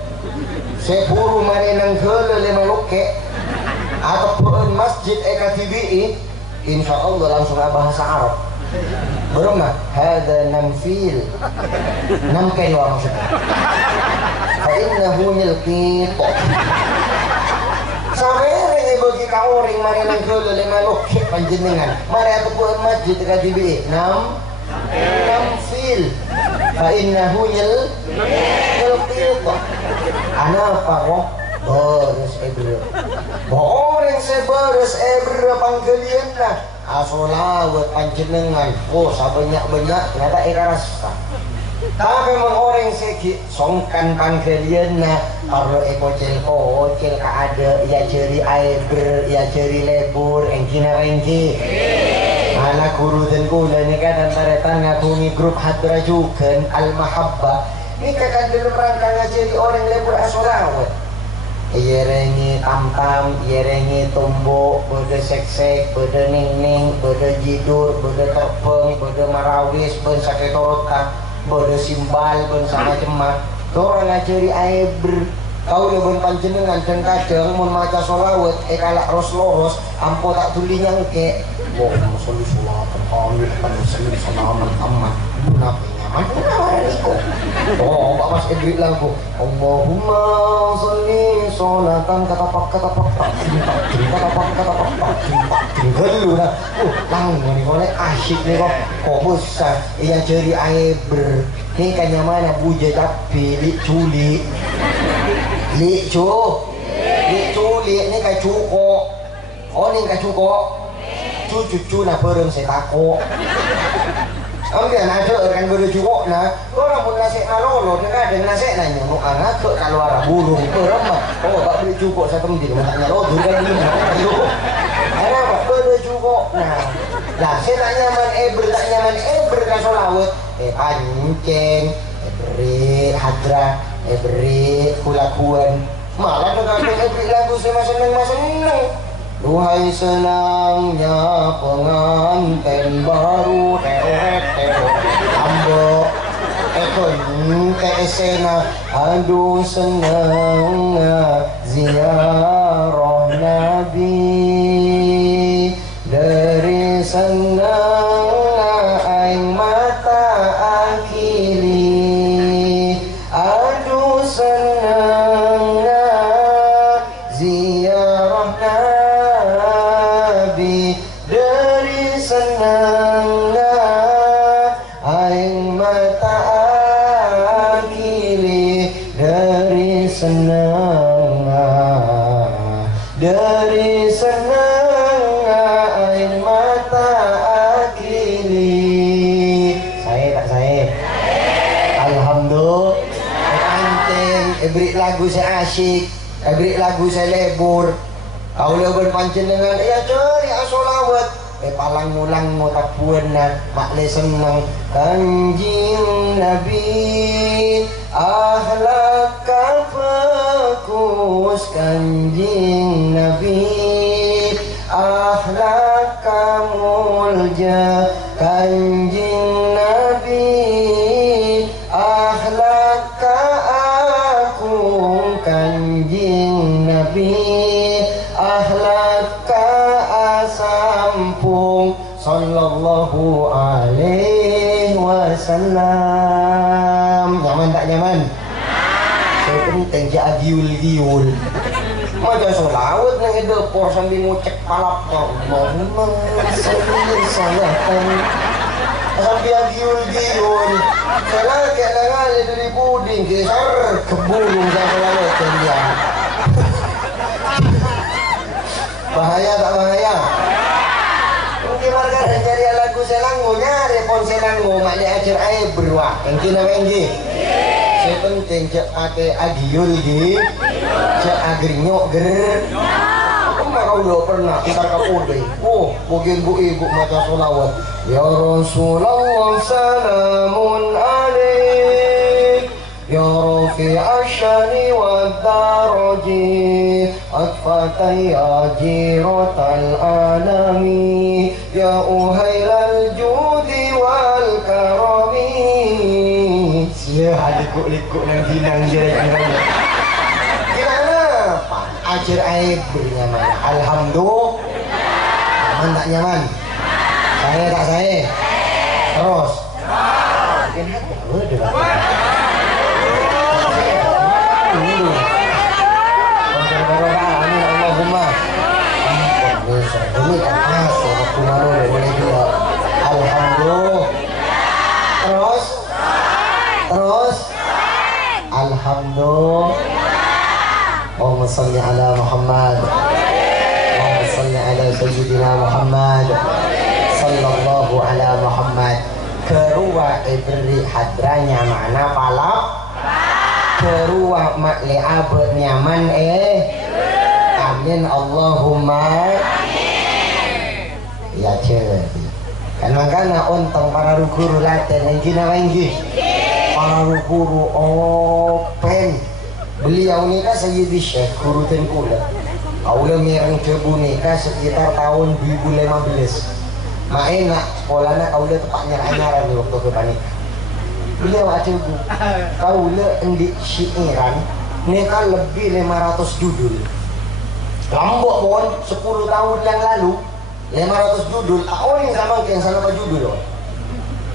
sepuluh marenang kele lima loke ataupun masjid EKTBI insya Allah langsung bahasa Arab berumah hada namfil nampel maksudnya fa'innahu nyelkit sapereng bagi ka orang marenang kele lima loke panjenengan mari ataupun masjid EKTBI namfil fa'innahu nyelkit apa kok beres orang seberes panggalian lah asolawat panjenengan oh sabanyak-banyak ternyata ikarasa tapi memang orang segi songkan panggalian nah kalau kocel ka ada ya jeri air ya jeri lebur engkina rengki anak guru dan kula ini kan antara ngakuni grup hadrajukan al-mahabbah ini kakak dalam rangka ngajari orang lebur asolawat iya rengi tam-tam, iya rengi tumbuk, beda sek-sek, beda ning-ning, beda jidur, beda terpeng, beda marawis, beda sakit torotan, beda simbal, beda sama cemat orang ngajari aibr kau lebih panjenengan dan kadang mau maca solawat kalak ros-loros ampo tak tuli nyangke Allahumma sholli sholatan kamilatan sallim salaman aman oh Pak Mas Edri lagu Allahumma sholli sholatan katapak dulu nah langsung nih oleh asyik nih kok besar iya jadi aibr ini kan mana buja tapi li culi li ini kayak cuko oh ini kayak cuko cucu nah bareng saya tako ambil ada kan beri cuko nah orang pun nasi nalolo dia ada nasi nanya mau anak ke kalau arah burung orang mah oh tak beli cuko saya tembil tak nyalo tuh kan ini ada apa beri cuko nah saya tak nyaman tak nyaman kan solawat pancing beri hadra beri kulakuan malah dengan beri lagu saya seneng duhai senangnya pengantin baru teo ambo esena aduh senangnya ziarah Nabi dari senangnya aing mata akili aduh senangnya ziarah dari senang air mata akili. Saya tak saya. Alhamdulillah. Pancing, beri lagu saya asyik, beri lagu saya lebur. Kau lebur pancing dengan ya cari asolawat. Palang mulang mo tapuan na makle senang kanjing Nabi ahlak kafakus kanjing Nabi ahlak kamulja kanjing Nabi ahlak kaakum kanjing Nabi ahlak kaasampung sallallahu alaihi wasallam. Nyaman tak nyaman? Saya penting jadi giul-giul. Macam solawat nang depor sambil ngucek palapnya. Allahumma salli salatan. Sambil giul-giul. Saya kayak lengan dari puding kisar kebulung saya solawat dia. Bahaya tak bahaya? Mungkin warga dan cari lagu selanggu nyari pon selanggu maknya ajar air berwak. Mungkin apa yang saya penting cek pakai agiul di cek agrinyok ger. Kamu kau udah pernah kita kapudai. Oh, mungkin bu ibu maca solawat. Ya Rasulullah salamun alaik. Ya Rafi asyani wa daraji atfatai ajiratal alami ya uhailal judi wal karami. Ya halikuk-likuk nang dinang jari-jari. Gimana Pak? Ajar aib bernyaman. Alhamdulillah. Nyaman tak nyaman? Saya tak saya? Terus? Mungkin hati udah Allahumma ini kan masuk waktu malu boleh juga. Alhamdulillah. Terus Alhamdulillah. Allahumma salli ala Muhammad. Allahumma salli ala Sayyidina Muhammad sallallahu ala Muhammad. Keruah ibri hadranya mana palap keruah makli abad nyaman amin Allahumma ya cer kan makanya ontong para guru laten yang gina lagi para guru open beliau nikah Sayyidi Syekh guru Tengkula awalnya mireng kebu nikah sekitar tahun 2015 enak sekolahnya kau lihat tepatnya anyaran di waktu ke panikah beliau ada bu kau lihat di syairan nikah lebih 500 judul lambok pun 10 tahun yang lalu 500 judul aku ini sama yang sana apa judul loh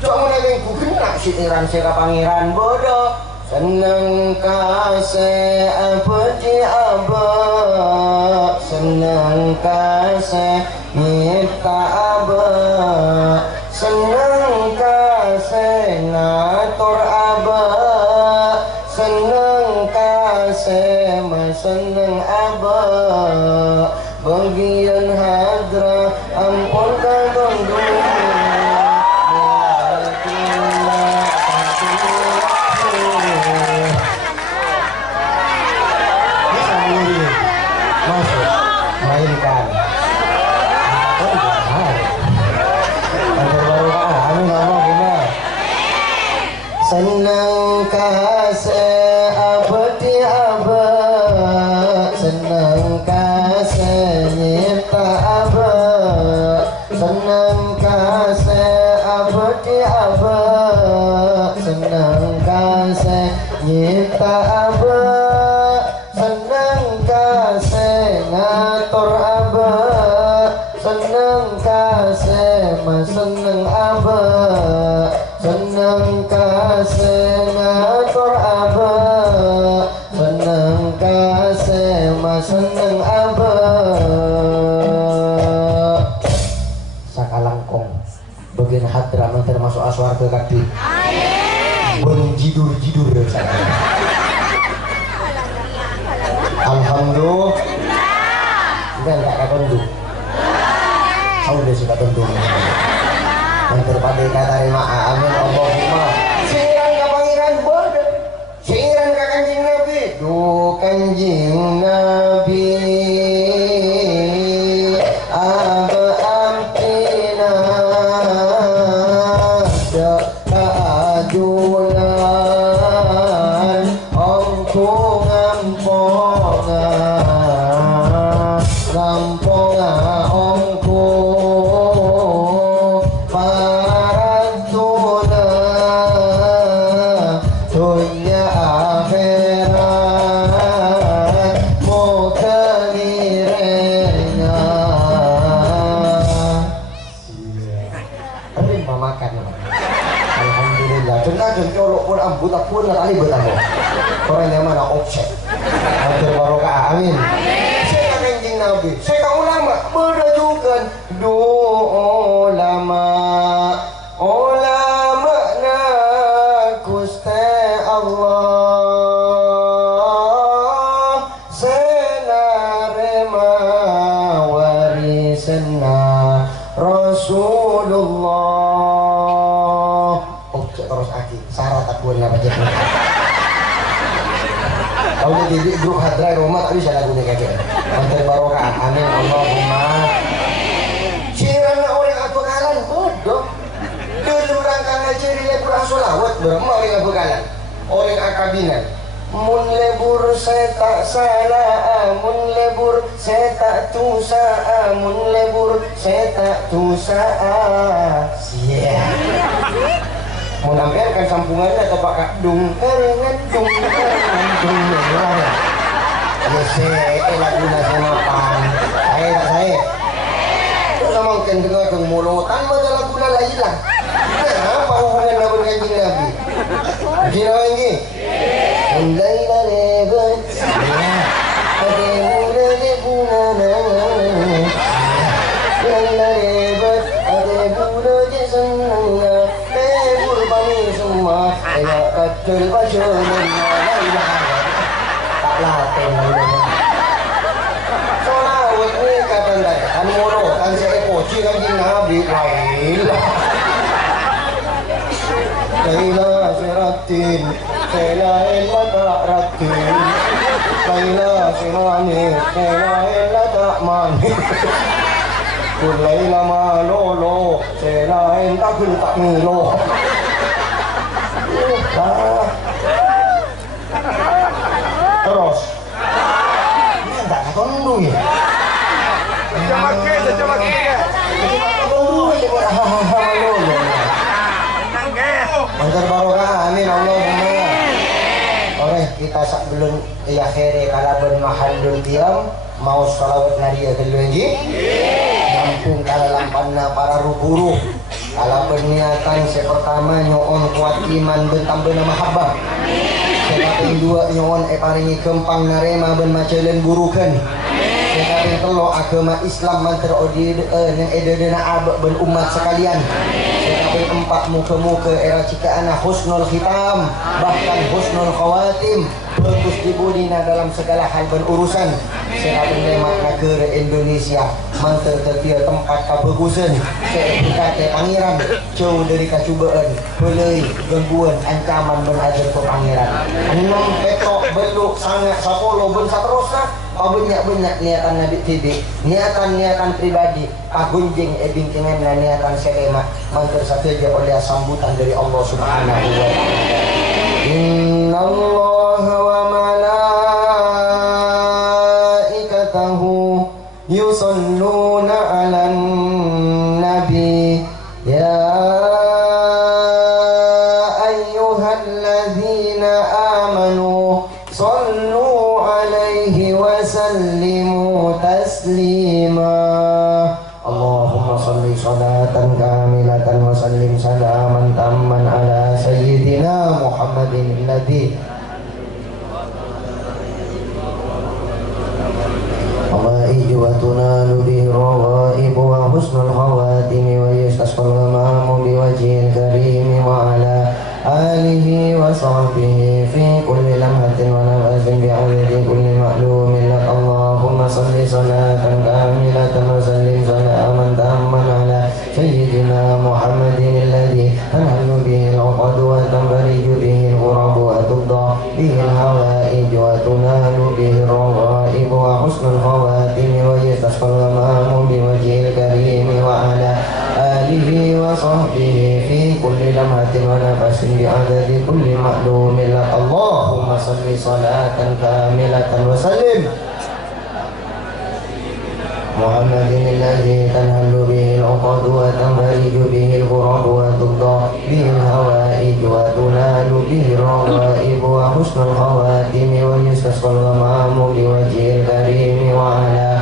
cuma yang ku kena syairan seka pangeran bodoh senang kasih apa di abah senang kasih minta abah senang kasih ngatur abah senang kasih senang abah bagian hadra ampun kadang dulu mainkan senang kasih abadi abad senang kasih nyipta abad senang kasih abadi abad senang kasih nyipta abad senang kasih ngatur abad senang kasih mas senang abad senang kasih ngatur abah senang kasih mas senang abah sakalangkong bagian hadraman termasuk aswar ke kaki berjidur-jidur alhamdulillah sampean tak katondu. Kau udah suka tentu. Mantur pada kata terima amin Allahumma. Siiran ka pangeran bodoh. Siiran ka kanjing Nabi. Duh kanjing Nabi. Pun kali bertambah. Orang yang mana offset. Hadir barokah. Amin. Saya kanjeng Nabi. Saya ulama berajukan ulama. Ulama na kuste Allah. Senarema warisna Rasulullah. Offset terus aki. Syarat tak boleh apa jadi. Kalau di grup hadrai rumah tak bisa lagu ni kakek. Mantel barokah. Amin Allahumma. Ciran orang apekalan bodoh. Dulu rangkang ciri lebur asolawat berma orang apekalan. Orang akabinan. Mun lebur saya tak salah, mun lebur saya tak tusa, mun lebur saya tak tusa. Siap. Mau nampilkan sampungannya atau pak dung kerengan dung ya saya lagu nasi mapan saya itu sama mungkin dengar dung mulutan baca lagu nala hilang apa hubungan lagu dengan jin Nabi jin lagi Laila lebat ada mula lebunana Laila lebat ada mula jesenanga semua enak kecil baca mengalah tak latih solawat ni kata anda kan moro kan saya poci kan jin Nabi Laila siratin selain mata ratin Laila sirani selain tak manis Laila malolo selain tak ngilo terus ini tak ketemu ya coba ke Mantar barokah amin Allahumma. Oleh kita sak belum ya khairi kalaban mahallul diam mau salawat naria keluarga rampung kala lampanna para ruburuh kalau berniatan saya pertama nyoon kuat iman bentang bena mahabbah saya dua nyoon paringi kempang narema ben macelen burukan saya telo agama Islam manter odi yang edena abak ben umat sekalian saya empat muka-muka era ciptaan husnul khitam bahkan husnul khawatim bagus dibudina dalam segala hal dan urusan saya nemak negara Indonesia manter tertia tempat kebagusan saya berkata pangeran jauh dari kecubaan pelai gangguan ancaman berajar ke pangeran 6 petok beluk sangat sapolo ben saterusna banyak-banyak niatan Nabi Tidik niatan-niatan pribadi pagunjing bingkingan niatan selema manter saja oleh sambutan dari Allah Subhanahu wa taala. Innallaha wa malaikatahu yusalluna 'alan nabi ya ayyuhalladzina amanu sallu 'alaihi wa sallimu taslima. Allahumma salli salatan kamilatan wa sallim salaman tamman ala sayyidina Muhammadin alladhi hawaiju wa tunalu bihi rawaibu wa husnul khawatimi wa yastasqal ghamamu biwajhil karimi wa ala alihi wa sahbihi fi kulli lamhatin wa nafasin bi'adadi kulli ma'lumin lak. Allahumma salli salatan kamilatan به الحوائج وتنال به الرغائب وحسن الخواتم ويستسقى الغمام بوجه الكريم وعلى آله وصحبه في كل لمحة ونفس بعدد كل معلوم لك اللهم صل صلاة كاملة وسلم محمد الذي تنهل به العقد وتنفرج به الكرب وتقضى به الهوائج وتنال به الرغائب وحسن الخواتم ويستسقى الغمام بوجه الكريم وعلى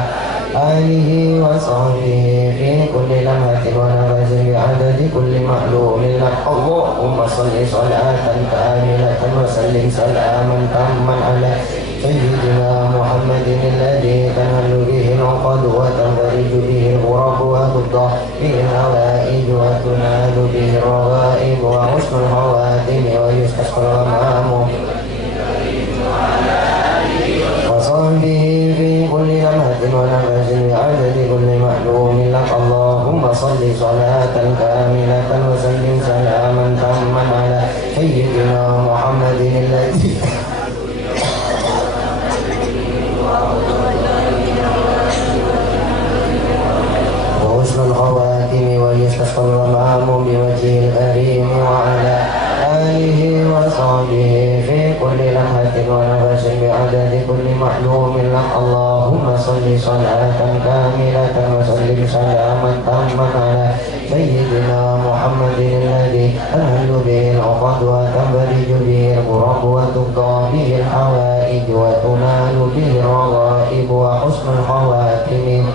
آله وصحبه في كل لمحة ونفس بعدد كل معلوم لك اللهم صل صلاة كاملة وسلم سلاما تاما على سيدنا محمد الذي تنهل به العقد وتنفرج به الغرب وتقضى به الهوائج وتنال به الرغائب وحسن الخواتم ويستسقى الغمام وصحبه في كل لمحة ونفس بعدد كل معلوم لك اللهم صل صلاة كاملة وسلم سلاما تاما على سيدنا محمد الذي وحسن الخواتم ويستسقى الغمام بوجه الكريم وعلى آله وصحبه في كل لمحة ونفس بعدد كل معلوم لك اللهم صل صلاة كاملة وسلم سلاما تاما على سيدنا محمد الذي تنهل به العقد وتنفرج به الكرب وتقضى به الحوائج وتنال به الرغائب وحسن الخواتم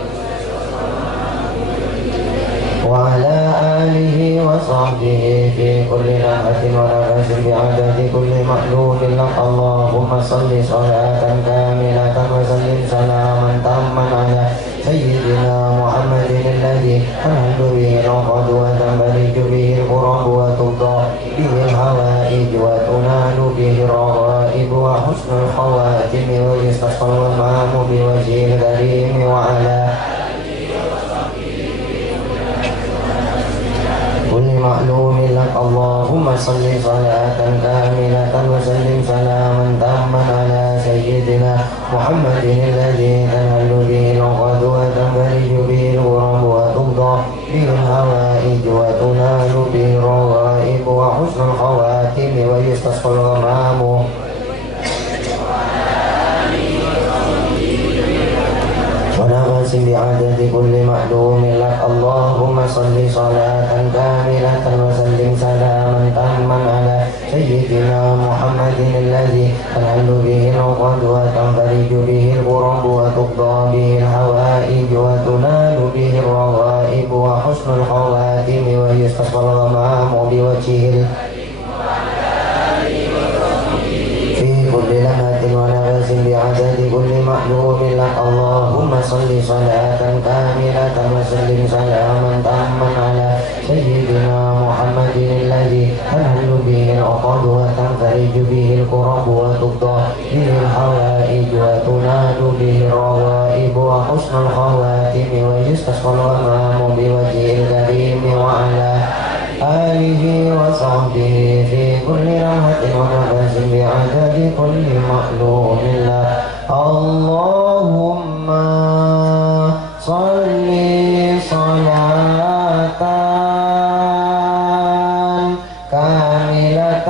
وعلى آله وصحبه في كل لمحة ونفس بعدد كل معلوم لك اللهم صل صلاة كاملة وسلم سلاما تاما على سيدنا محمد الذي تنهل به العقد وتنفرج به الكرب وتقضى به الحوائج وتنال به الرغائب وحسن الخواتم ويستسقى الغمام بوجه الكريم وعلى كل معلوم لك اللهم صل صلاة كاملة وسلم سلاما تاما على سيدنا محمد الذي تنهل به العقد وتنفرج به الغرب وتقضى به الهوائج وتنال به الرغائب وحسن الخواتم ويستسقى الغمام ونفس بعدد كل معلوم لك اللهم صل صلاة كاملة وسلم سلاما تاما على سيدنا محمد الذي تنهل به العقد وتنفرج به الكرب وتقضى به الحوائج وتنال به الرغائب وحسن الخواتم ويستسقى الغمام بوجهه في كل لمحة ونفس بعدد كل معلوم لك اللهم صل صلاة كاملة وسلم سلاما تاما على سيدنا محمد الذي تنهل به العقد وتنفرج به الكرب وتقضى به الحوائج وتنال به الرغائب وحسن الخواتم ويستسقى الغمام بوجه الكريم وعلى آله وصحبه في كل لمحة ونفس بعدد كل معلوم له اللهم صل صلاة كاملة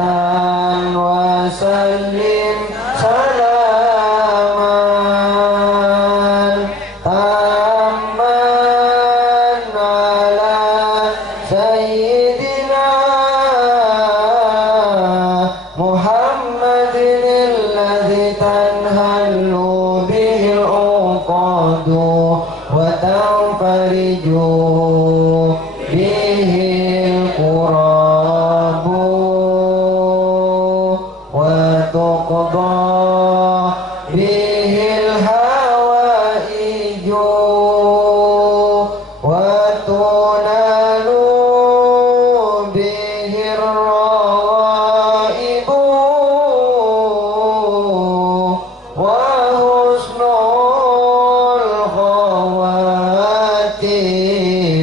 وسلم سلاما تاما على سيدنا محمد الذي تنهل به العقد وتنفرج به الكرب وتقضى به الحوائج وتنال به الرغائب وحسن الخواتم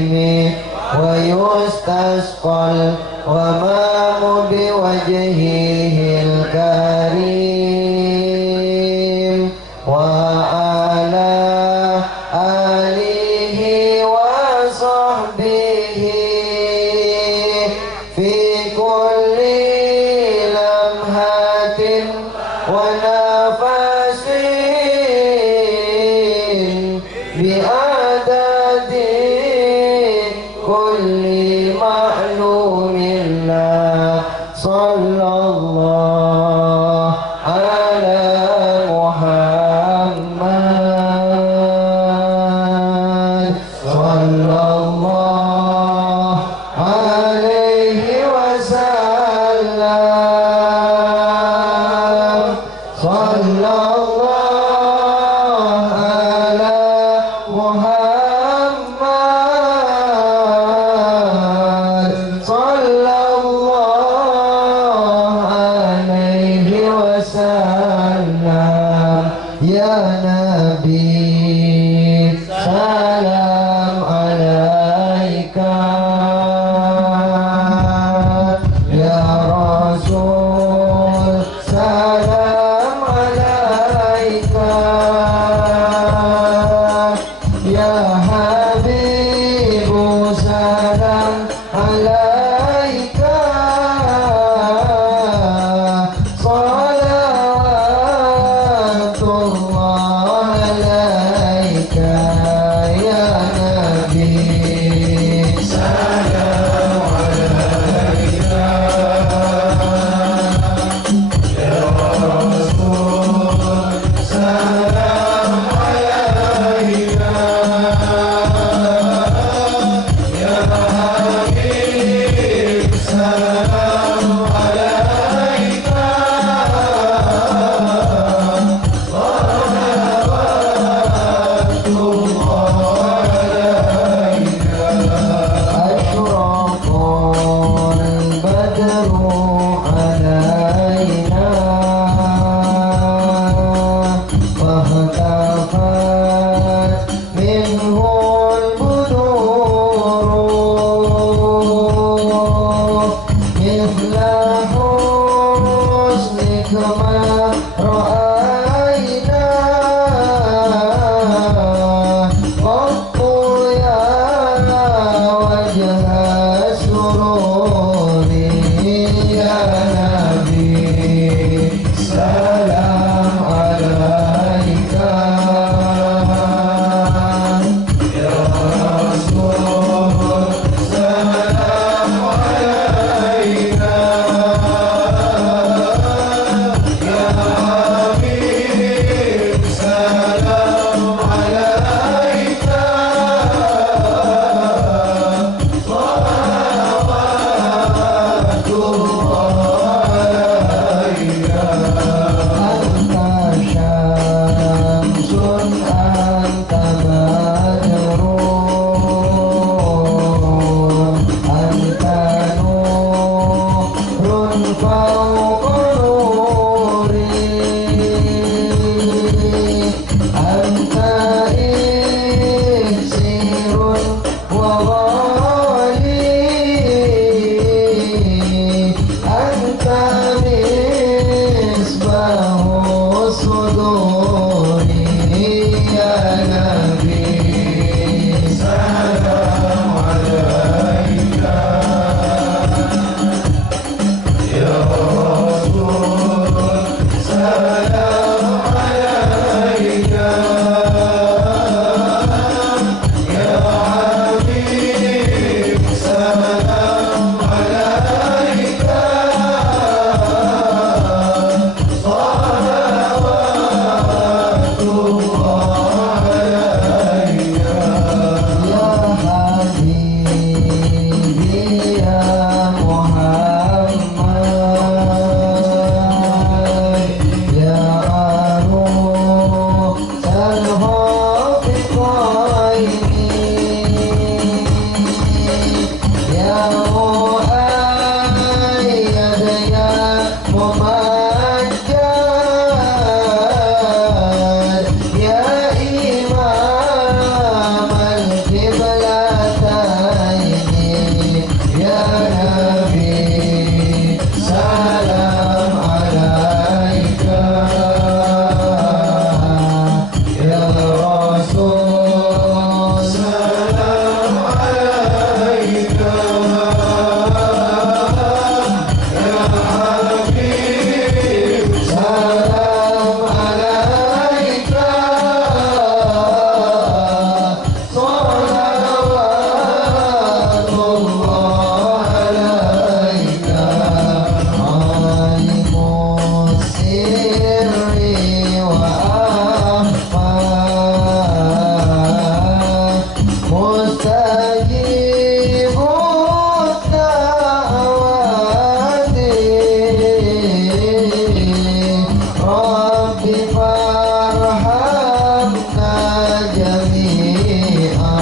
وافات منه البدور مثل حسنك ما رأينا قط يا وجه السرور يا نبي سلام عليك يا رسول سلام عليك يا حبيب سلام عليك صلوات الله عليك أنت شمس أنت بدر أنت نور فوق نوري أنت إكسير وغالي أنت مصباح الصدور يا نبي سلام عليك يا رسول سلام عليك يا حبيب سلام عليك صلوات الله عليك يا حبيبي يا محمد يا روح الخافقين يا مؤيد يا ممجد يا إمام القبلتين يا نبي سلام عليك يا رسول سلام عليك يا حبيب سلام عليك صلوات الله عليك عالم السر وأخفى مستجيب الدعوات رب فارحمنا جميعا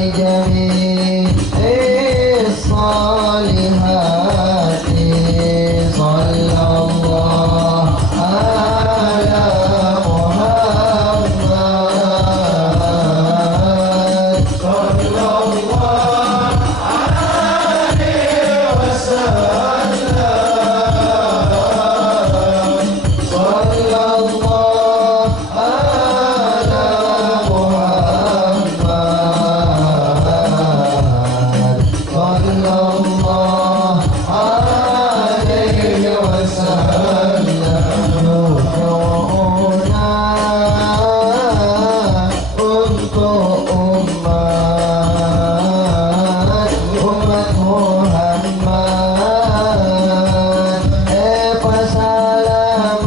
بجميع الصالحات صلى الله على محمد صلى الله عليه وسلم صلى الله على محمد صلى الله عليه وسلم نوحنا كنت أمة محمد فسلام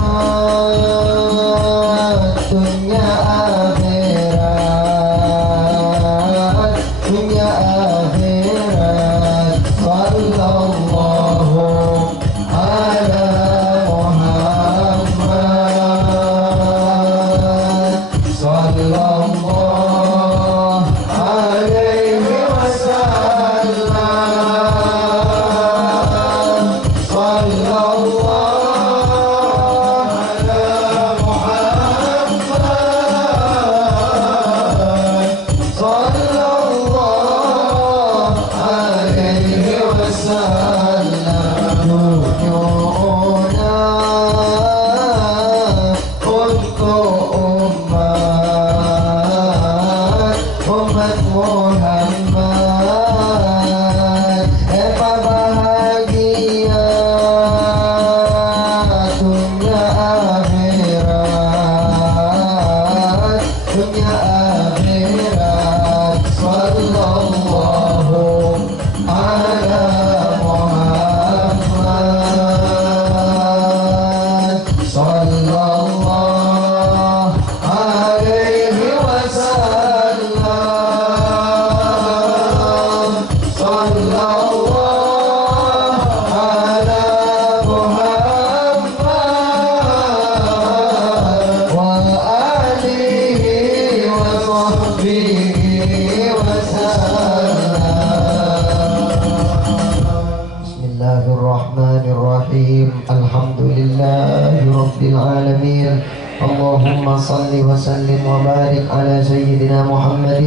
اللهم صل وسلم وبارك على سيدنا محمد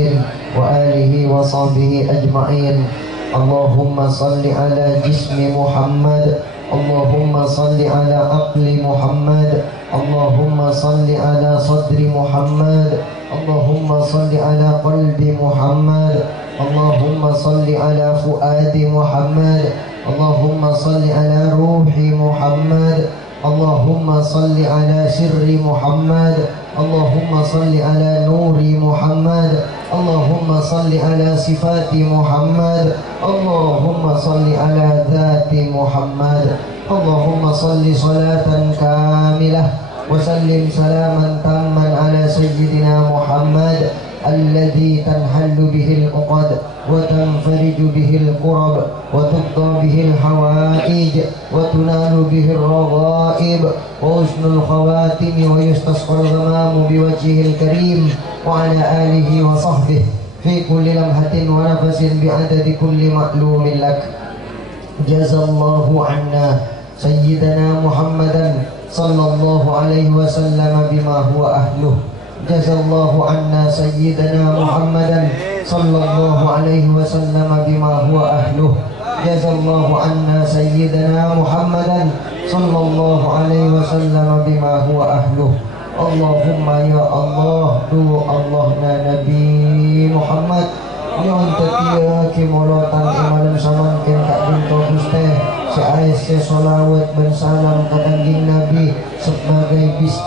وآله وصحبه أجمعين. اللهم صل على جسم محمد، اللهم صل على عقل محمد، اللهم صل على صدر محمد، اللهم صل على قلب محمد، اللهم صل على فؤاد محمد، اللهم صل على روح محمد، اللهم صل على سر محمد، اللهم صل على نور محمد، اللهم صل على صفات محمد، اللهم صل على ذات محمد. اللهم صل صلاة كاملة وسلم سلاما تاما على سيدنا محمد الذي تنحل به العقد وتنفرج به الكرب وتقضى به الحوائج وتنال به الرغائب وحسن الخواتم ويستسقى الغمام بوجهه الكريم وعلى آله وصحبه في كل لمحة ونفس بعدد كل معلوم لك. جزا الله عنا سيدنا محمدا صلى الله عليه وسلم بما هو أهله. جزا الله عنا سيدنا محمدا صلى الله عليه وسلم بما هو أهله. جزا الله عنا سيدنا محمدا صلى الله عليه وسلم بما هو أهله. اللهم يا الله do Allah na Nabi Muhammad yon tetia kimolotan imalam samankin kak binto guste seais solawat dan salam ke kanjing Nabi sebagai bis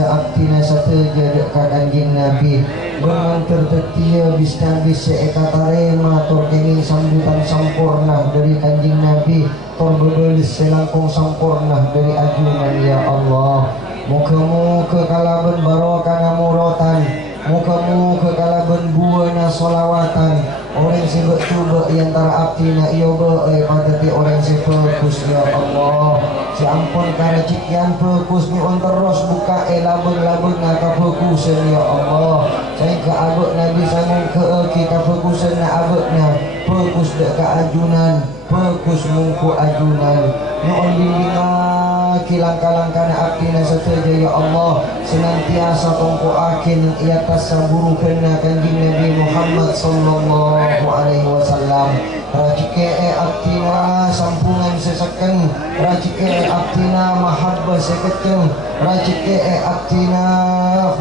aktina sateja dek ka kanjing Nabi bermantur tetia bis seekatarema tor kenging sambutan sampurna dari kanjing Nabi tor bebelis selangkung sampurna dari ajunan ya Allah. Muka-muka kalaban barokah muratan, muka-muka kalaban buana solawatan. Orang sibuk cuba antara abdina iyo be'ay patati orang si fokus ya Allah. Si ampun karacikian fokus ni on terus buka labeng-labeng ka fokusan ya Allah. Saya ke abek Nabi sangun ke kita fokusan na abek na fokus dek ke ajunan, fokus mungku ajunan. Nyon bimbingan kilangka-langka na abdina sateja ya Allah senantiasa tongko akin iatas saburu kena kanjing Nabi Muhammad sallallahu alaihi wasallam. Rajike abdina sampungan seseken, rajike abdina mahabbah sekeceng, rajike abdina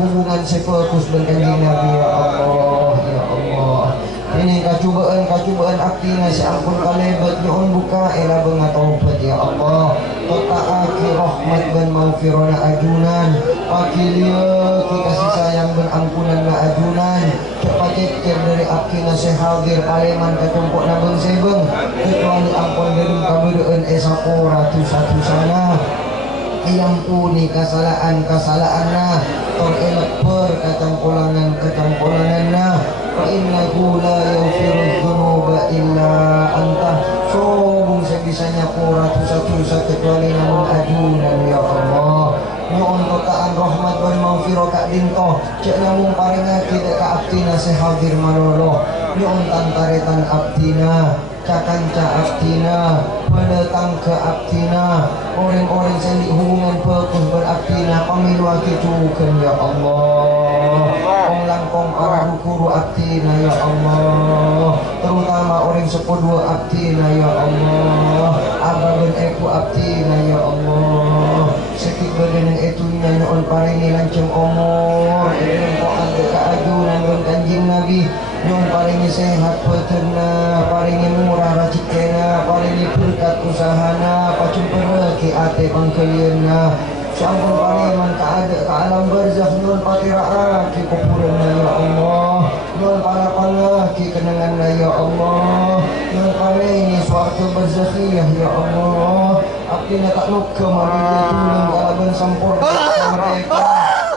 hubungan sefokus dengan kanjing Nabi ya Allah ya Allah. Ini kacubaan aktina si ampun kalebat nyon buka labeng taubat ya Allah. Kota aki rahmat dan maufirona ajunan pakilia ki kasih sayang dan ampunan na ajunan cepat cecer dari akina sehadir paleman kacumpuk nabeng sebeng kecuali ampun gedung kabudeen esapora satu sana yang puni kesalahan na tol elak per kacampulangan na fa innahu la yaghfiru dzunuba illa anta. Sobung sebisanya pura tusa kecuali namun ajunan ya Allah. Nyon totaan rahmat dan maghfirah kak dinto cek namun paringa kita ka abdina sehadir malolo. Nyon tantaretan abdina cakanca abdina pendatang ke abdina orang-orang sendi hubungan fokus berabdina pamilu akicukan ya Allah. Kong langkong arah hukuru abdina ya Allah, terutama orang sepodua abdina ya Allah, abah ben eku abdina ya Allah. Sekik badan yang etunya nyon paringi lanceng omor dengan koan deka ajunan dan kanjing Nabi nyon paringi sehat peterna, paringi murah rajikena, paringi berkat usahana, pacumper ki ate pangkeliana. Sampun pariman ka alam barzakh nyon patiraah ki kupuranna ya Allah, nyon pala ki kenanganna ya Allah, nyon paringi suatu barzakhiyah ya Allah. Abdina tak luka marilah tulung kalaban sampurna mereka.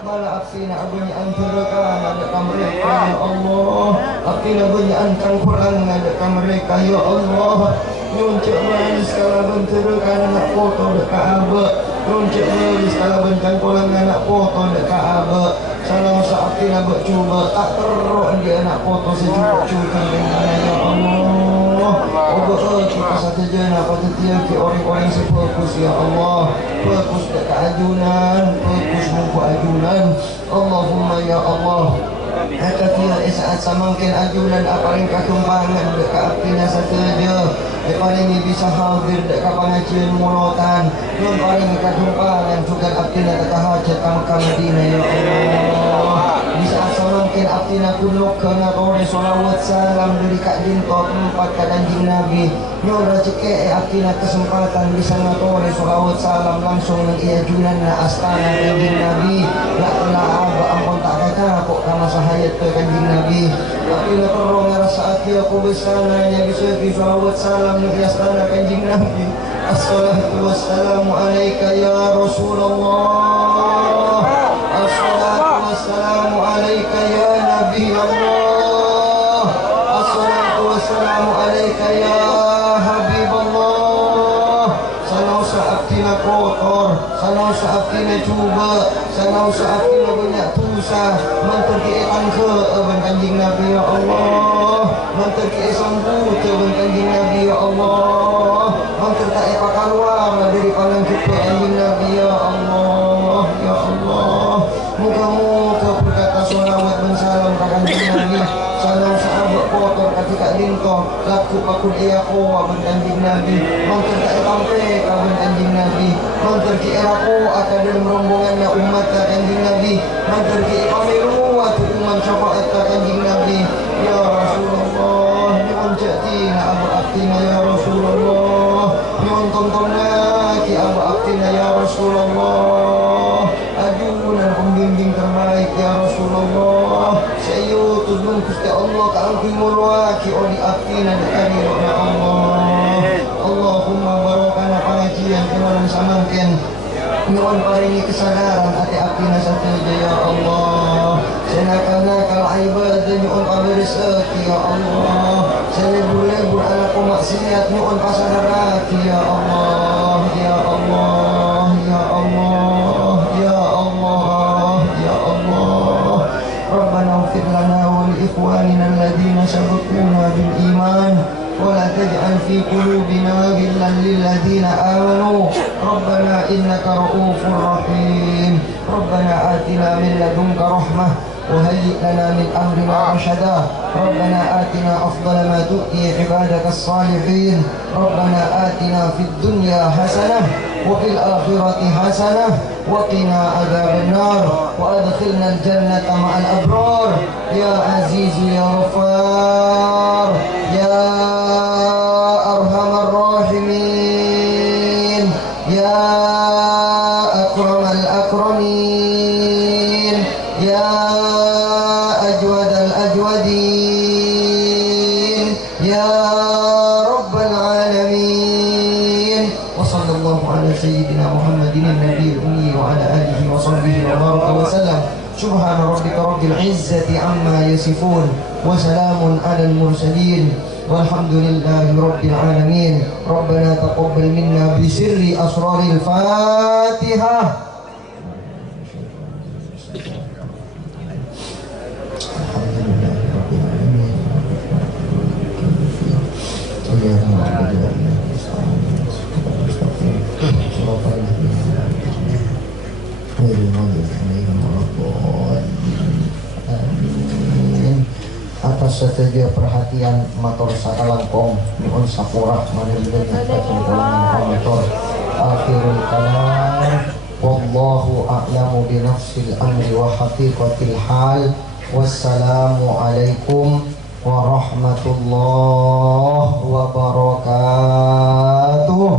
Malah abdina abunyi antaraka ada mereka ya Allah. Abdina bunyi antang Quran ada mereka ya Allah. Nyon cek manis kalaban teraka anak foto dekat abak. Runcik melis kalau bentang kolam anak foto dekat abak. Salah saat abdina bercuba tak teruk dia anak foto secuba-cuba dengan ya Allah. Allah kita saja nak pada tiap orang-orang sefokus ya Allah. Fokus ke ajunan, fokus muka ajunan. Allahumma ya Allah. Hakatia saat samangkin ajunan aparing katumpangan dekat apina saja. Paling bisa hadir dekat pengajian murotan. Nun paling katumpangan juga apina dekat hajat kamu dina ya Allah. Bisa samangkin apina kunuk kena tore solawat salam dari kak dinto tempat kanjeng Nabi. Nun rezeki apina kesempatan bisa ngatore solawat salam langsung nang ajunan na astana kanjeng Nabi. La aba ampun tak kata kok kama sahayat ke kanjeng Nabi. Apabila perlu ngerasa hati aku bersana yang bisa solawat salam nang astana kanjeng Nabi. Assalatu wassalamu alaika ya Rasulullah. Assalatu wassalamu alaika ya Nabi Allah. Assalatu wassalamu alaika ya Habibullah. Sana saatnya kotor, sana saatnya cuba, sana saatnya banyak dosa. Menterkikan ke kanjeng Nabi ya Allah. Menterkikan sambut kanjeng Nabi ya Allah. Menterkikan keluar dari palang kita kanjeng Nabi ya Allah. Ya Allah. Muka-muka berkata sholawat dan salam kanjeng Nabi. Salam sahabat kotor ketika dinto laku pakun iya kowa kanjeng Nabi. Menterkikan sampai kanjeng Nabi. Menterkikan aku akan dalam rombongannya umat kanjeng Nabi. Menterkikan pamilu atau umat syafaat kanjeng Nabi. Ya Rasulullah, nyuwun jatina abu aktina ya Rasulullah. Nyuwun tontonnya ki abu aktina ya Rasulullah. Ajunan pembimbing terbaik ya Rasulullah. Sayyutul bungkus ke Allah ka'ampi mulwaki oli aktina dekani ya Allah. Allahumma barakana pengajian kenalan samangken. Nyuwun paringi kesadaran hati aktina saja ya Allah. Senakal-nakal ibadah nyuwun rezeki ya Allah. Selebur-lebur anakku maksiat nyuwun pasadarati ya Allah. Ya Allah, ya Allah, ya Allah, ya Allah. Rabbana ighfir lana wa li ikhwanina alladhina sabaquna bil iman. ولا تجعل في قلوبنا غلا للذين آمنوا ربنا إنك رؤوف رحيم ربنا آتنا من لدنك رحمة وهيئ لنا من أمرنا رشدا ربنا آتنا أفضل ما تؤتي عبادك الصالحين ربنا آتنا في الدنيا حسنة وفي الآخرة حسنة وقنا عذاب النار وأدخلنا الجنة مع الأبرار يا عزيز يا غفار يا أرحم الراحمين يا أكرم الأكرمين يا أجود الأجودين يا رب العالمين وصلى الله على سيدنا محمد النبي الأمي وعلى آله وصحبه وبارك وسلم سبحان ربك رب العزة عما يصفون وسلام على المرسلين والحمد لله رب العالمين ربنا تقبل منا بسر أسرار الفاتحة atas setia perhatian matur sakalangkong nyuwun sapurah manirgen kacungkulan motor akhirul kalam wallahu a'lamu bi nafsil amri wa haqiqatil hal wassalamu alaikum warahmatullahi wabarakatuh.